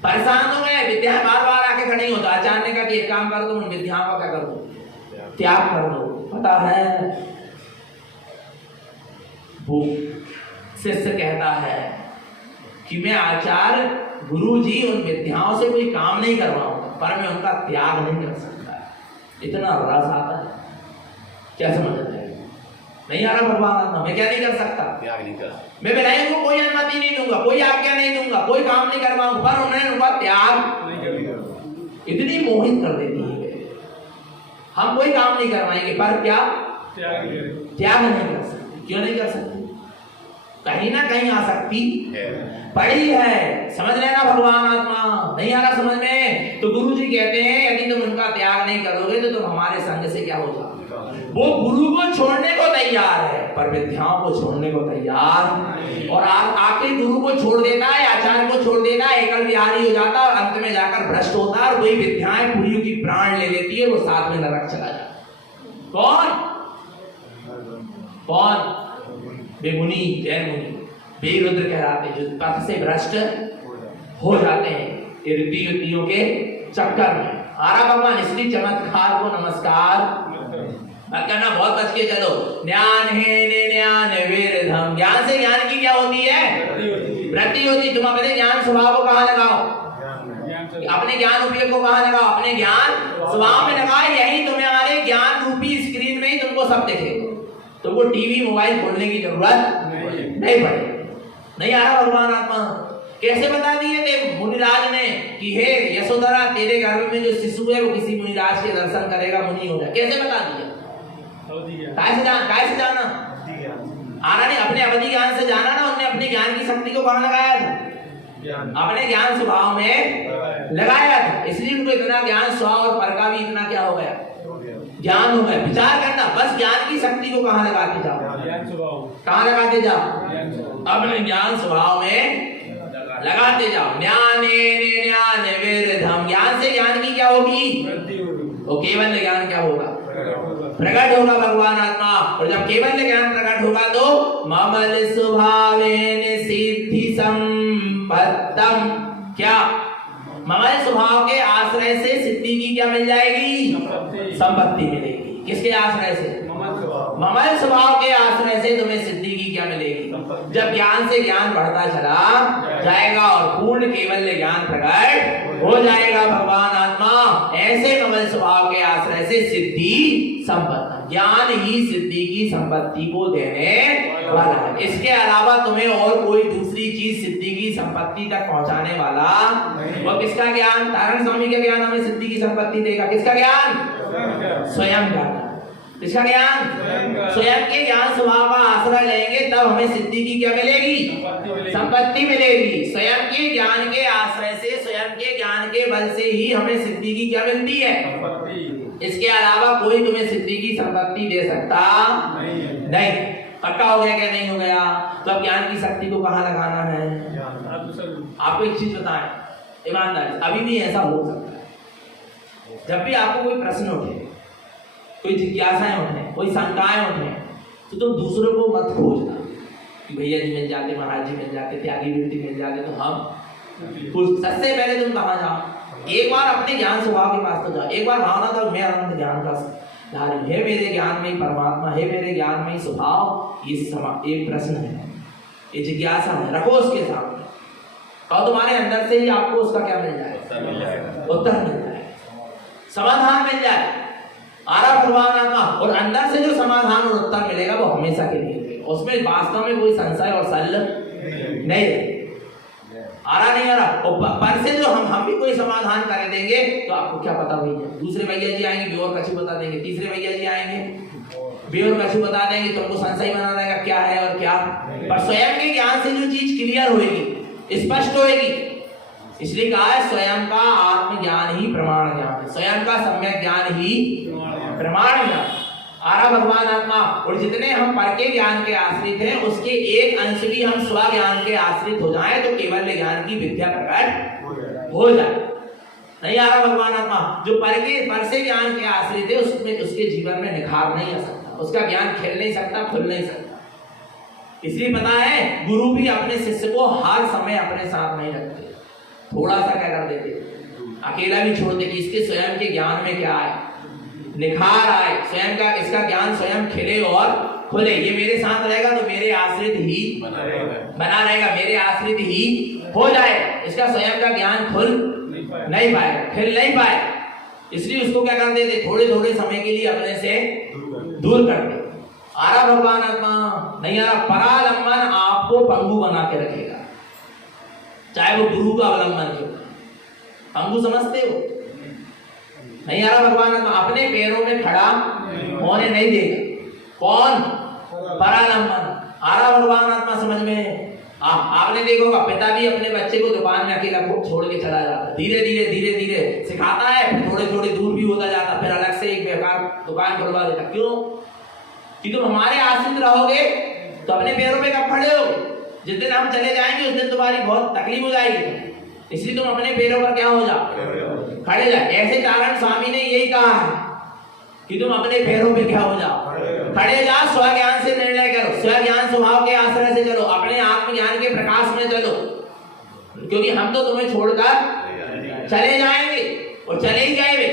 परेशान हो गए, विद्याएं बार बार आके खड़ी हो। तो आचार्य ने कहा कि एक काम कर दो, उन विद्याओं का क्या कर दो, त्याग कर दो। पता है वो शिष्य कहता है कि मैं आचार्य गुरु जी उन विद्याओं से कोई काम नहीं करवाऊंगा, पर मैं उनका त्याग नहीं कर सकता। इतना रस आता है, क्या समझते हैं? नहीं आ रहा भगवान, मैं क्या नहीं कर सकता, त्याग नहीं कर, मैं विनय को कोई अनुमति नहीं दूंगा, कोई आज्ञा नहीं दूंगा, कोई काम नहीं करवाऊंगा, पर उन्होंने उनका त्याग इतनी मोहित कर देती है। हम कोई काम नहीं करवाएंगे, पर क्या त्याग नहीं कर सकते। क्यों नहीं कर सकते? कहीं ना कहीं आसक्ति पड़ी है। समझ लेना भगवान आत्मा, नहीं आ रहा समझ में? तो गुरु जी कहते हैं यदि तुम उनका त्याग नहीं करोगे तो तुम हमारे संग से क्या हो जाओ। वो गुरु को छोड़ने को तैयार है, पर विद्याओं को छोड़ने को तैयार। और आके गुरु को छोड़ देता है, आचार्य को छोड़ देता है, एकल विहारी हो जाता है और अंत में जाकर भ्रष्ट होता है। और वही विद्याएं पूरी की प्राण ले लेती है, वो साथ में नरक चला जाता है। कौन कौन? वे मुनि, जैन मुनि, वे रुद्र कहलाते, जो पथ से भ्रष्ट हो जाते हैं ऋद्धि युद्धियों के चक्कर में। आरा भगवान इसलिए चमत्कार को नमस्कार मत करना, बहुत बच के चलो। ज्ञान है ज्ञान वेरधम, ज्ञान से ज्ञान की क्या होती है, वृद्धि होती। तुम अपने ज्ञान स्वभाव को कहाँ लगाओ, अपने ज्ञान उपयोग को कहाँ लगाओ, अपने ज्ञान स्वभाव में लगाओ। यही तुम्हारे ज्ञान रूपी स्क्रीन में ही तुमको सब दिखेगा। तुमको टीवी मोबाइल खोलने की जरूरत नहीं पड़ेगी। नहीं आ रहा भगवान आत्मा? कैसे बता दिए थे मुनिराज ने कि हे यशोधरा, तेरे गर्भ में जो शिशु है वो किसी मुनिराज के दर्शन करेगा, मुनि हो जाए। कैसे बता दिया? कैसे जाना? आना नहीं, अपने अवधि ज्ञान से जाना ना। उन्होंने अपने ज्ञान की शक्ति को कहाँ लगाया था? अपने ज्ञान स्वभाव में लगाया था। इसलिए उनको इतना ज्ञान स्वभाव और पर का भी इतना क्या हो गया, ज्ञान हो गया। विचार करना, बस ज्ञान की शक्ति को कहाँ लगाते जाओ, कहाँ लगाते जाओ, अपने ज्ञान स्वभाव में लगाते जाओ। ज्ञान वेरधम, ज्ञान से ज्ञान की क्या होगी, वो केवल ज्ञान क्या होगा, प्रकट होगा भगवान आत्मा। और जब केवल ज्ञान प्रकट होगा तो ममल स्वभावेन सिद्धि संपत्तम, क्या ममल स्वभाव के आश्रय से सिद्धि की क्या मिल जाएगी, संपत्ति मिलेगी। किसके आश्रय से? ममल स्वभाव के आश्रय से तुम्हें सिद्धि की क्या मिलेगी, जब ज्ञान से ज्ञान बढ़ता चला जाएगा और पूर्ण केवल ज्ञान प्रकट हो जाएगा। भगवान आत्मा ऐसे ममल स्वभाव के आश्रय से सिद्धि संपत्ति, ज्ञान ही सिद्धि की संपत्ति को देने वाला है। इसके अलावा तुम्हें और कोई दूसरी चीज सिद्धि की संपत्ति तक पहुंचाने वाला वो किसका ज्ञान? तारण स्वामी का ज्ञान हमें सिद्धि की संपत्ति देगा। किसका ज्ञान? स्वयं का। किसका ज्ञान? स्वयं के ज्ञान स्वभाव का आश्रय लेंगे तब हमें सिद्धि की क्या मिलेगी, संपत्ति मिलेगी। स्वयं के ज्ञान के आश्रय से, स्वयं के ज्ञान के बल से ही हमें सिद्धि की क्या मिलती है, इसके अलावा कोई तुम्हें सिद्धि की संपत्ति दे सकता नहीं। पक्का हो गया क्या? नहीं हो गया? तो अब ज्ञान की शक्ति को कहाँ लगाना है? आपको एक चीज बताएं ईमानदारी, अभी भी ऐसा हो सकता है जब भी आपको कोई प्रश्न उठे, कोई जिज्ञासाएं उठे, कोई शंकाएं उठे, तो तुम दूसरों को मत खोजना कि भैया जी मिल जाते, महाराज जी मिल जाते, त्यागी वृत्ति मिल जाते तो हम कुछ। सबसे पहले तुम कहाँ जाओ? एक बार अपने ज्ञान स्वभाव के पास तो जाओ। एक बार भावना करो मैं अनंत ज्ञान का धारी है, मेरे ज्ञान में ही परमात्मा है, मेरे ज्ञान में ही स्वभाव। ये एक प्रश्न है, ये जिज्ञासा है, रखो उसके सामने और तुम्हारे अंदर से ही आपको उसका क्या मिल जाए, उत्तर मिल जाए। समाधान मिल जाए। आरा भगवान आत्मा और अंदर से जो समाधान और उत्तर मिलेगा वो हमेशा के लिए मिलेगा, उसमें वास्तव में कोई संशय और सल्ल नहीं है। आरा नहीं आ रहा और पर से जो हम भी कोई समाधान कर देंगे तो आपको क्या पता भैया, दूसरे भैया जी आएंगे बेओर कछु बता देंगे, तीसरे भैया जी आएंगे बेओर कछु बता देंगे, तुमको संशय बना रहेगा क्या है और क्या। पर स्वयं के ज्ञान से जो चीज क्लियर होगी, स्पष्ट होगी, इसलिए कहा है स्वयं का आत्मज्ञान ही प्रमाण ज्ञान है, स्वयं का सम्यक ज्ञान ही प्रमाण ज्ञान। आरा भगवान आत्मा और जितने हम पर के ज्ञान के आश्रित हैं उसके एक अंश भी हम स्व ज्ञान के आश्रित हो जाएं तो केवल ज्ञान की विद्या प्रकट हो जाए। नहीं आ रहा भगवान आत्मा जो पर से ज्ञान के आश्रित है उसमें उसके जीवन में निखार नहीं आ सकता, उसका ज्ञान खिल नहीं सकता, खुल नहीं सकता। इसलिए पता है गुरु भी अपने शिष्य को हर समय अपने साथ नहीं रखते, थोड़ा सा क्या कर देते, अकेला भी छोड़ते कि इसके स्वयं के ज्ञान में क्या है, निखार आए, स्वयं का इसका ज्ञान स्वयं खिले और खुले। ये मेरे साथ रहेगा तो मेरे आश्रित ही बना रहेगा, मेरे आश्रित ही हो जाए, इसका स्वयं का ज्ञान खुल नहीं पाएगा, खिल नहीं पाए। इसलिए उसको क्या कर देते, थोड़े थोड़े समय के लिए अपने से दूर करते। आरा भगवान आत्मा नहीं आ रहा, परालंबन आपको पंगु बना के रखेगा, चाहे वो गुरु का अवलंबन हो। पंगु समझते हो? नहीं आ रहा भगवान आत्मा अपने पैरों में खड़ा होने नहीं देगा। कौन? परालंबन। आ रहा भगवान आत्मा समझ में? आपने देखोगा पिता भी अपने बच्चे को दुकान में अकेला छोड़ के चला जाता, धीरे धीरे सिखाता है, फिर थोड़े थोड़े दूर भी होता जाता, फिर अलग से एक बेकार दुकान खुलवा देता। क्यों? कि तुम हमारे आश्रित रहोगे तो अपने पैरों में कब खड़े होगे? जिस दिन हम चले जाएंगे उस दिन तुम्हारी बहुत तकलीफ हो जाएगी, इसलिए तुम अपने पैरों पर क्या हो जाओ, खड़े जाओ। ऐसे चारण स्वामी ने यही कहा है कि तुम अपने पैरों पे क्या हो जाओ, खड़े जाओ, स्व ज्ञान से निर्णय करो, स्व ज्ञान स्वभाव के आश्रय से चलो, अपने आत्मज्ञान के प्रकाश में चलो, क्योंकि हम तो तुम्हें छोड़कर चले जाएंगे और चले ही जाएंगे।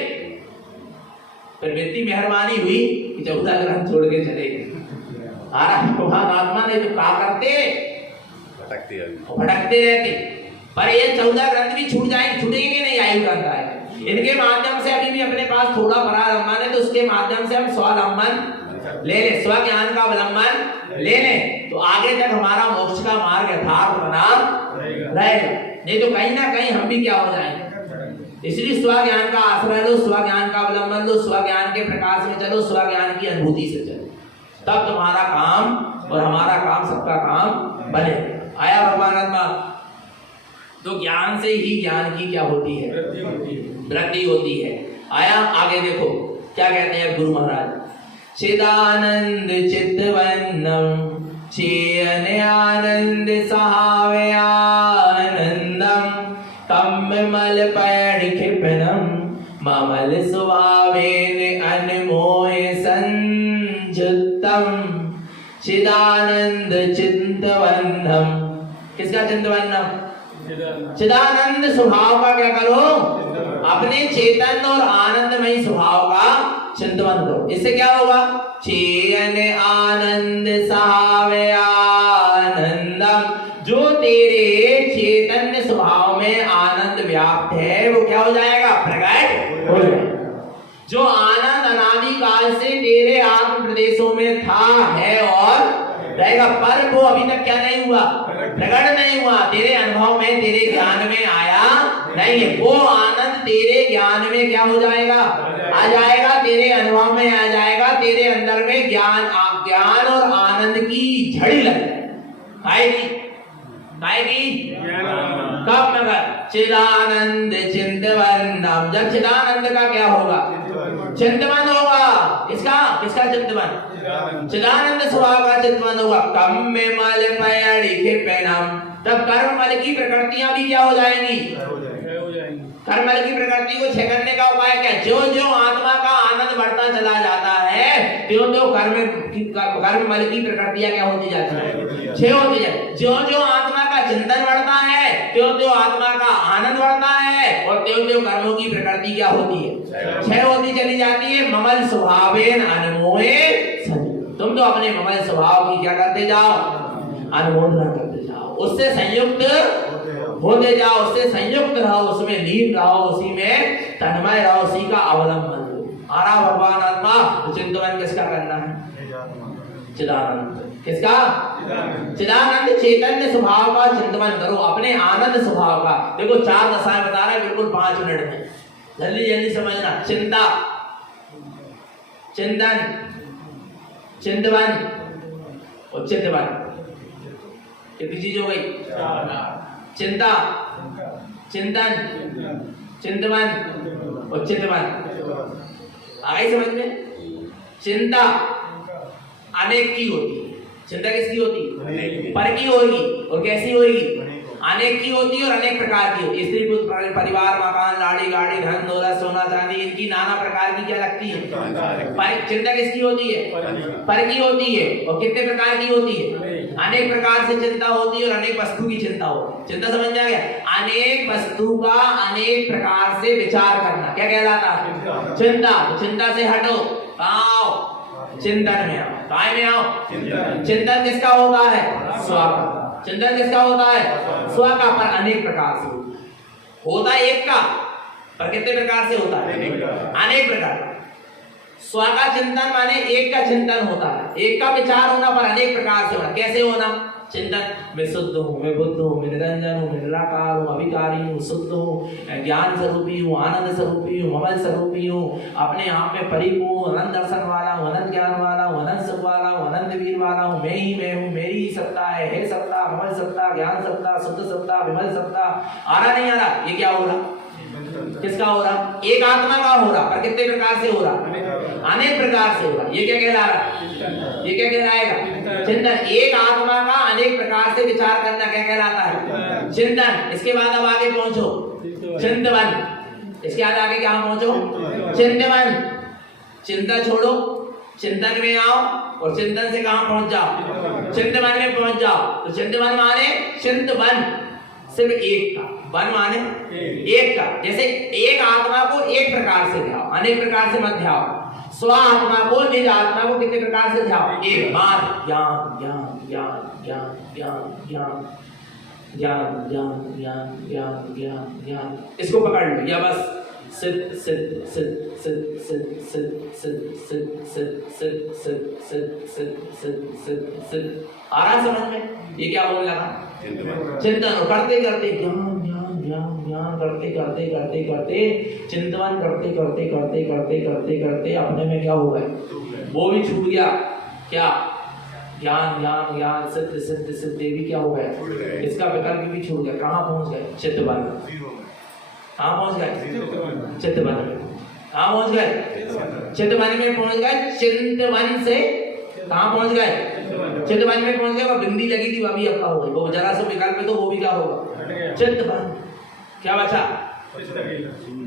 फिर इतनी मेहरबानी हुई कि 14 ग्रंथ छोड़ के चले गए। भगवान आत्मा ने जो कहा करते भटकते रहते, पर ये 14 ग्रंथ भी छूट जाएंगे, छूटेंगे नहीं, आयु ग्रंथ आएगा। इनके माध्यम से अभी भी अपने पास थोड़ा परालंबन है तो उसके माध्यम से हम स्वावलंबन ले ले, स्व ज्ञान का अवलंबन ले ले, तो आगे तक हमारा मोक्ष का मार्ग यथार्थ बना रहेगा। नहीं तो कहीं ना कहीं हम भी क्या हो जाएंगे। इसलिए स्व ज्ञान का आश्रय लो, स्व ज्ञान का अवलंबन लो, स्व ज्ञान के प्रकाश में चलो, स्व ज्ञान की अनुभूति से चलो, तब तुम्हारा काम और हमारा काम सबका काम बने। आया भगवान आत्मा तो ज्ञान से ही ज्ञान की क्या होती है, वृद्धि होती है। आया आगे देखो क्या कहते हैं गुरु महाराज, चिदानंद चित्तवन्नम चेयन आनंद सहावे आनंदम कम्मल पैण क्षिपनम ममल सुभावेन अनमोह संजुक्तम। चिदानंद चित्तवन्नम, किसका चित्तवन्नम? चिदानंद स्वभाव का क्या करो, अपने चेतन और आनंदमयी स्वभाव का चिंतन करो। इससे क्या होगा? चेयन आनंद सहावे आनंदम, जो तेरे चैतन्य स्वभाव में आनंद व्याप्त है वो क्या हो जाएगा, प्रकट हो जाएगा। जो आनंद अनादि काल से तेरे आत्म प्रदेशों में था, है और रहेगा, पर वो अभी तक क्या नहीं हुआ, प्रकट नहीं हुआ, तेरे अनुभव में तेरे ज्ञान में आया नहीं है। वो आनंद तेरे ज्ञान में क्या हो जाएगा, आ जाएगा, तेरे अनुभव में आ जाएगा, तेरे अंदर में ज्ञान और आनंद की झड़ी लग जाएगी। कब? मगर चिदानंद चिंतवन्नम, जब चिदानंद का क्या होगा, चिंतवन होगा। किसका चिंतवन? चिदानंद स्वभाव का चिंतवन होगा। कम्मल पैण क्षिपनम, तब कर्ममल की प्रकृतियां भी क्या हो जाएंगी, कर्ममल की प्रकृति को क्षय करने का उपाय क्या? जो जो आत्मा का आनंद बढ़ता चला जाता है त्यों तो कर्ममल की प्रकृतियां क्या होती जाती है, क्षय होती जाती। जो जो आत्मा का चिंतन बढ़ता है त्यों तो आत्मा का आनंद बढ़ता है और त्यों त्यों कर्मों की प्रकृति क्या होती है, क्षय होती चली जाती है। ममल स्वभावेन अनमोहे संयुक्त, तुम तो अपने ममल स्वभाव की क्या करते जाओ, अनुमोदना करते जाओ, उससे संयुक्त होते जाओ, उससे संयुक्त रहो, उसमें लीन रहो, उसी में तन्मय रहो, उसी का अवलंबन लो। आरा भगवान आत्मा, तो चिंतन किसका करना है? चिदानंद। किसका? चिदानंद चैतन्य स्वभाव का चिंतन करो, अपने आनंद स्वभाव का। देखो 4 दशाएं बता रहे हैं, बिल्कुल 5 मिनट में, जल्दी जल्दी समझना। चिंता, चिंतन, चिंतवन और चितवन। कितनी चीज हो गई? चिंता, चिंतन, चिंतवन और चितवन। आई समझ में? चिंता अनेक की होती है। चिंता किसकी होती है? पर की होगी। और कैसी होगी? अनेक की होती है और अनेक प्रकार की होती है। स्त्री पुत्र परिवार मकान लाड़ी गाड़ी धन दौलत सोना चांदी, इनकी नाना प्रकार की क्या लगती है? पर चिंता किसकी होती है? पर की होती है। और कितने प्रकार की होती है? अनेक प्रकार से चिंता होती है और अनेक वस्तु की चिंता होती है। चिंता समझ में आ गया? अनेक वस्तु का अनेक प्रकार से विचार करना क्या कहलाता है? चिंता। चिंता से हटो, कहाँ आओ? चिंतन में आओ। काय में आओ? चिंतन किसका होता है? स्व का। चिंतन किसका होता है? स्व का। पर अनेक प्रकार से होता है। एक का, पर कितने प्रकार से होता है? अनेक प्रकार। स्व का चिंतन माने एक का चिंतन होता है, एक का विचार होना, पर अनेक प्रकार से होना। कैसे होना? चिंतन, मैं शुद्ध हूँ, मैं बुद्ध हूँ, मैं निरंजन हूँ, मैं निराकार हूँ, अभिकारी हूँ, शुद्ध हूँ, ज्ञान स्वरूपी हूँ, आनंद स्वरूपी हूँ, ममल स्वरूपी हूँ, अपने आप में परिपूर्ण, अनंत दर्शन वाला हूँ, अनंत ज्ञान वाला हूँ, अनंत सुख वाला हूँ, अनंत वीर वाला हूँ, मैं ही मैं हूँ, मेरी ही सत्ता है, हे सत्ता, ममल सत्ता, ज्ञान सत्ता, शुद्ध सत्ता, विमल सत्ता। आ रहा नहीं आ रहा? ये क्या हो रहा? किसका हो रहा? एक आत्मा का हो रहा, पर कितने प्रकार से हो रहा? अनेक प्रकार से हो रहा। ये क्या कहला रहा? ये क्या कहलाएगा? चिंतन। एक आत्मा का अनेक प्रकार से विचार करना क्या कहलाता है? चिंतन। इसके बाद अब आगे पहुंचो, चिंतवन। इसके बाद आगे क्या पहुंचो? चिंतवन। चिंता छोड़ो, चिंतन में आओ और चिंतन से कहां पहुंच जाओ? चिंतवन में पहुंच जाओ। तो चिंतवन माने चिंतवन सिर्फ एक का, वन माने एक का। जैसे एक आत्मा को एक प्रकार से ध्याओ, अनेक प्रकार से मत ध्याओ। स्व आत्मा को, निज आत्मा को कितने प्रकार से ध्याओ? एक बार। ज्ञान ज्ञान ज्ञान ज्ञान ज्ञान ज्ञान ज्ञान ज्ञान ज्ञान ज्ञान ज्ञान ज्ञान। इसको पकड़ लो, या बस सिद्ध सिद्ध सिद्ध सिद्ध सिद्ध सिद्ध सिद्ध सिद्ध सिद्ध सिद्ध सिद्ध सिद्ध सिद्ध सिद्ध सिद्ध। आ रहा समझ में? ये क्या बोलने लगा? चिंतन करते करते ज्ञान ज्ञान ज्ञान ज्ञान करते करते करते करते चिंतन करते करते करते करते करते करते अपने में क्या हो गए? वो भी छूट गया। क्या? ज्ञान ज्ञान ज्ञान सिद्ध सिद्ध सिद्ध भी क्या हो गए? इसका विकल्प भी छूट गया। कहाँ पहुंच गए? चित्तवन। कहाँ पहुंच गए? चित्तवन में। कहाँ पहुंच गए? चित्तवन में पहुंच गए। चिंतवन से कहाँ पहुंच गए? चित्तवन में पहुंच गए। वो बिंदी लगी थी, वो भी आपका हो गई। वो जरा सा विकल्प है तो वो भी क्या होगा? चित्तवन। क्या बचा?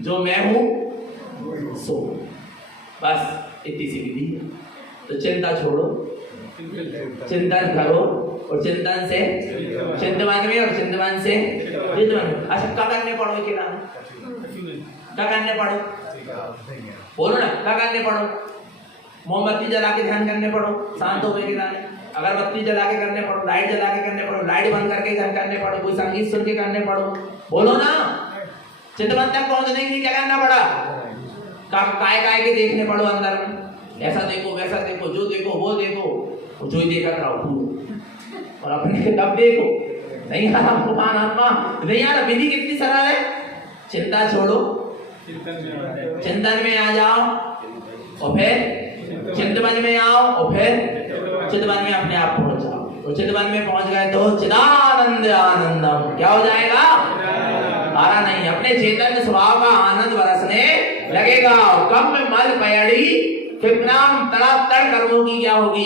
जो मैं हूं सो। बस इतनी सी विधि है। तो चिंता छोड़ो, चिंतन करो और चिंतन से चिंतवन में और चिंतवन से चिंतवन में। अच्छा क्या करने पड़ो? क्या करने पड़ो? बोलो ना, क्या करने पड़ो? मोमबत्ती जला के ध्यान करने पड़ो, शांत हो गए किराने। अगरबत्ती जला के करने पड़ो, लाइट जला के करने पड़ो, लाइट बंद करके ध्यान करने पड़ो, कोई संगीत सुन के करने पड़ो। बोलो ना। चित्तवन तक पहुंचने के लिए क्या करना पड़ा? काय काय के देखने पड़ो अंदर में। ऐसा देखो, वैसा देखो, जो देखो वो देखो, जो ही देखा रहो और अपने कब देखो। नहीं आ रहा भगवान आत्मा, नहीं आ रहा। विधि कितनी सरल है। चिंता छोड़ो, चिंतन में आ जाओ और फिर चिंतवन में आओ और फिर चित्तवन में अपने आप पहुंच जाओ। तो चित्तवन में पहुंच गए तो चिदानंद आनंदम क्या हो जाएगा? आरा नहीं, अपने चैतन्य स्वभाव का आनंद बरसने लगेगा। कम में मल पयड़ी कृपनाम तड़ातड़ कर्मों की क्या होगी?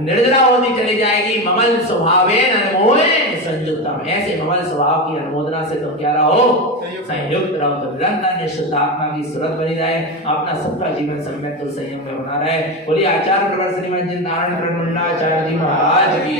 निर्जरा होती चली जाएगी। ममल स्वभावेन अनमोहेन संयुक्तम। ऐसे ममल स्वभाव की अनुमोदना से तुम क्या रहो? संयुक्त रहो। तो निरंतर निश्चित आत्मा की सूरत बनी रहे, अपना सबका जीवन सम्यक तो संयम में बना रहे। बोलिए आचार्य प्रवर श्रीमद जिन नारायण प्रमंडलाचार्य जी महाराज की।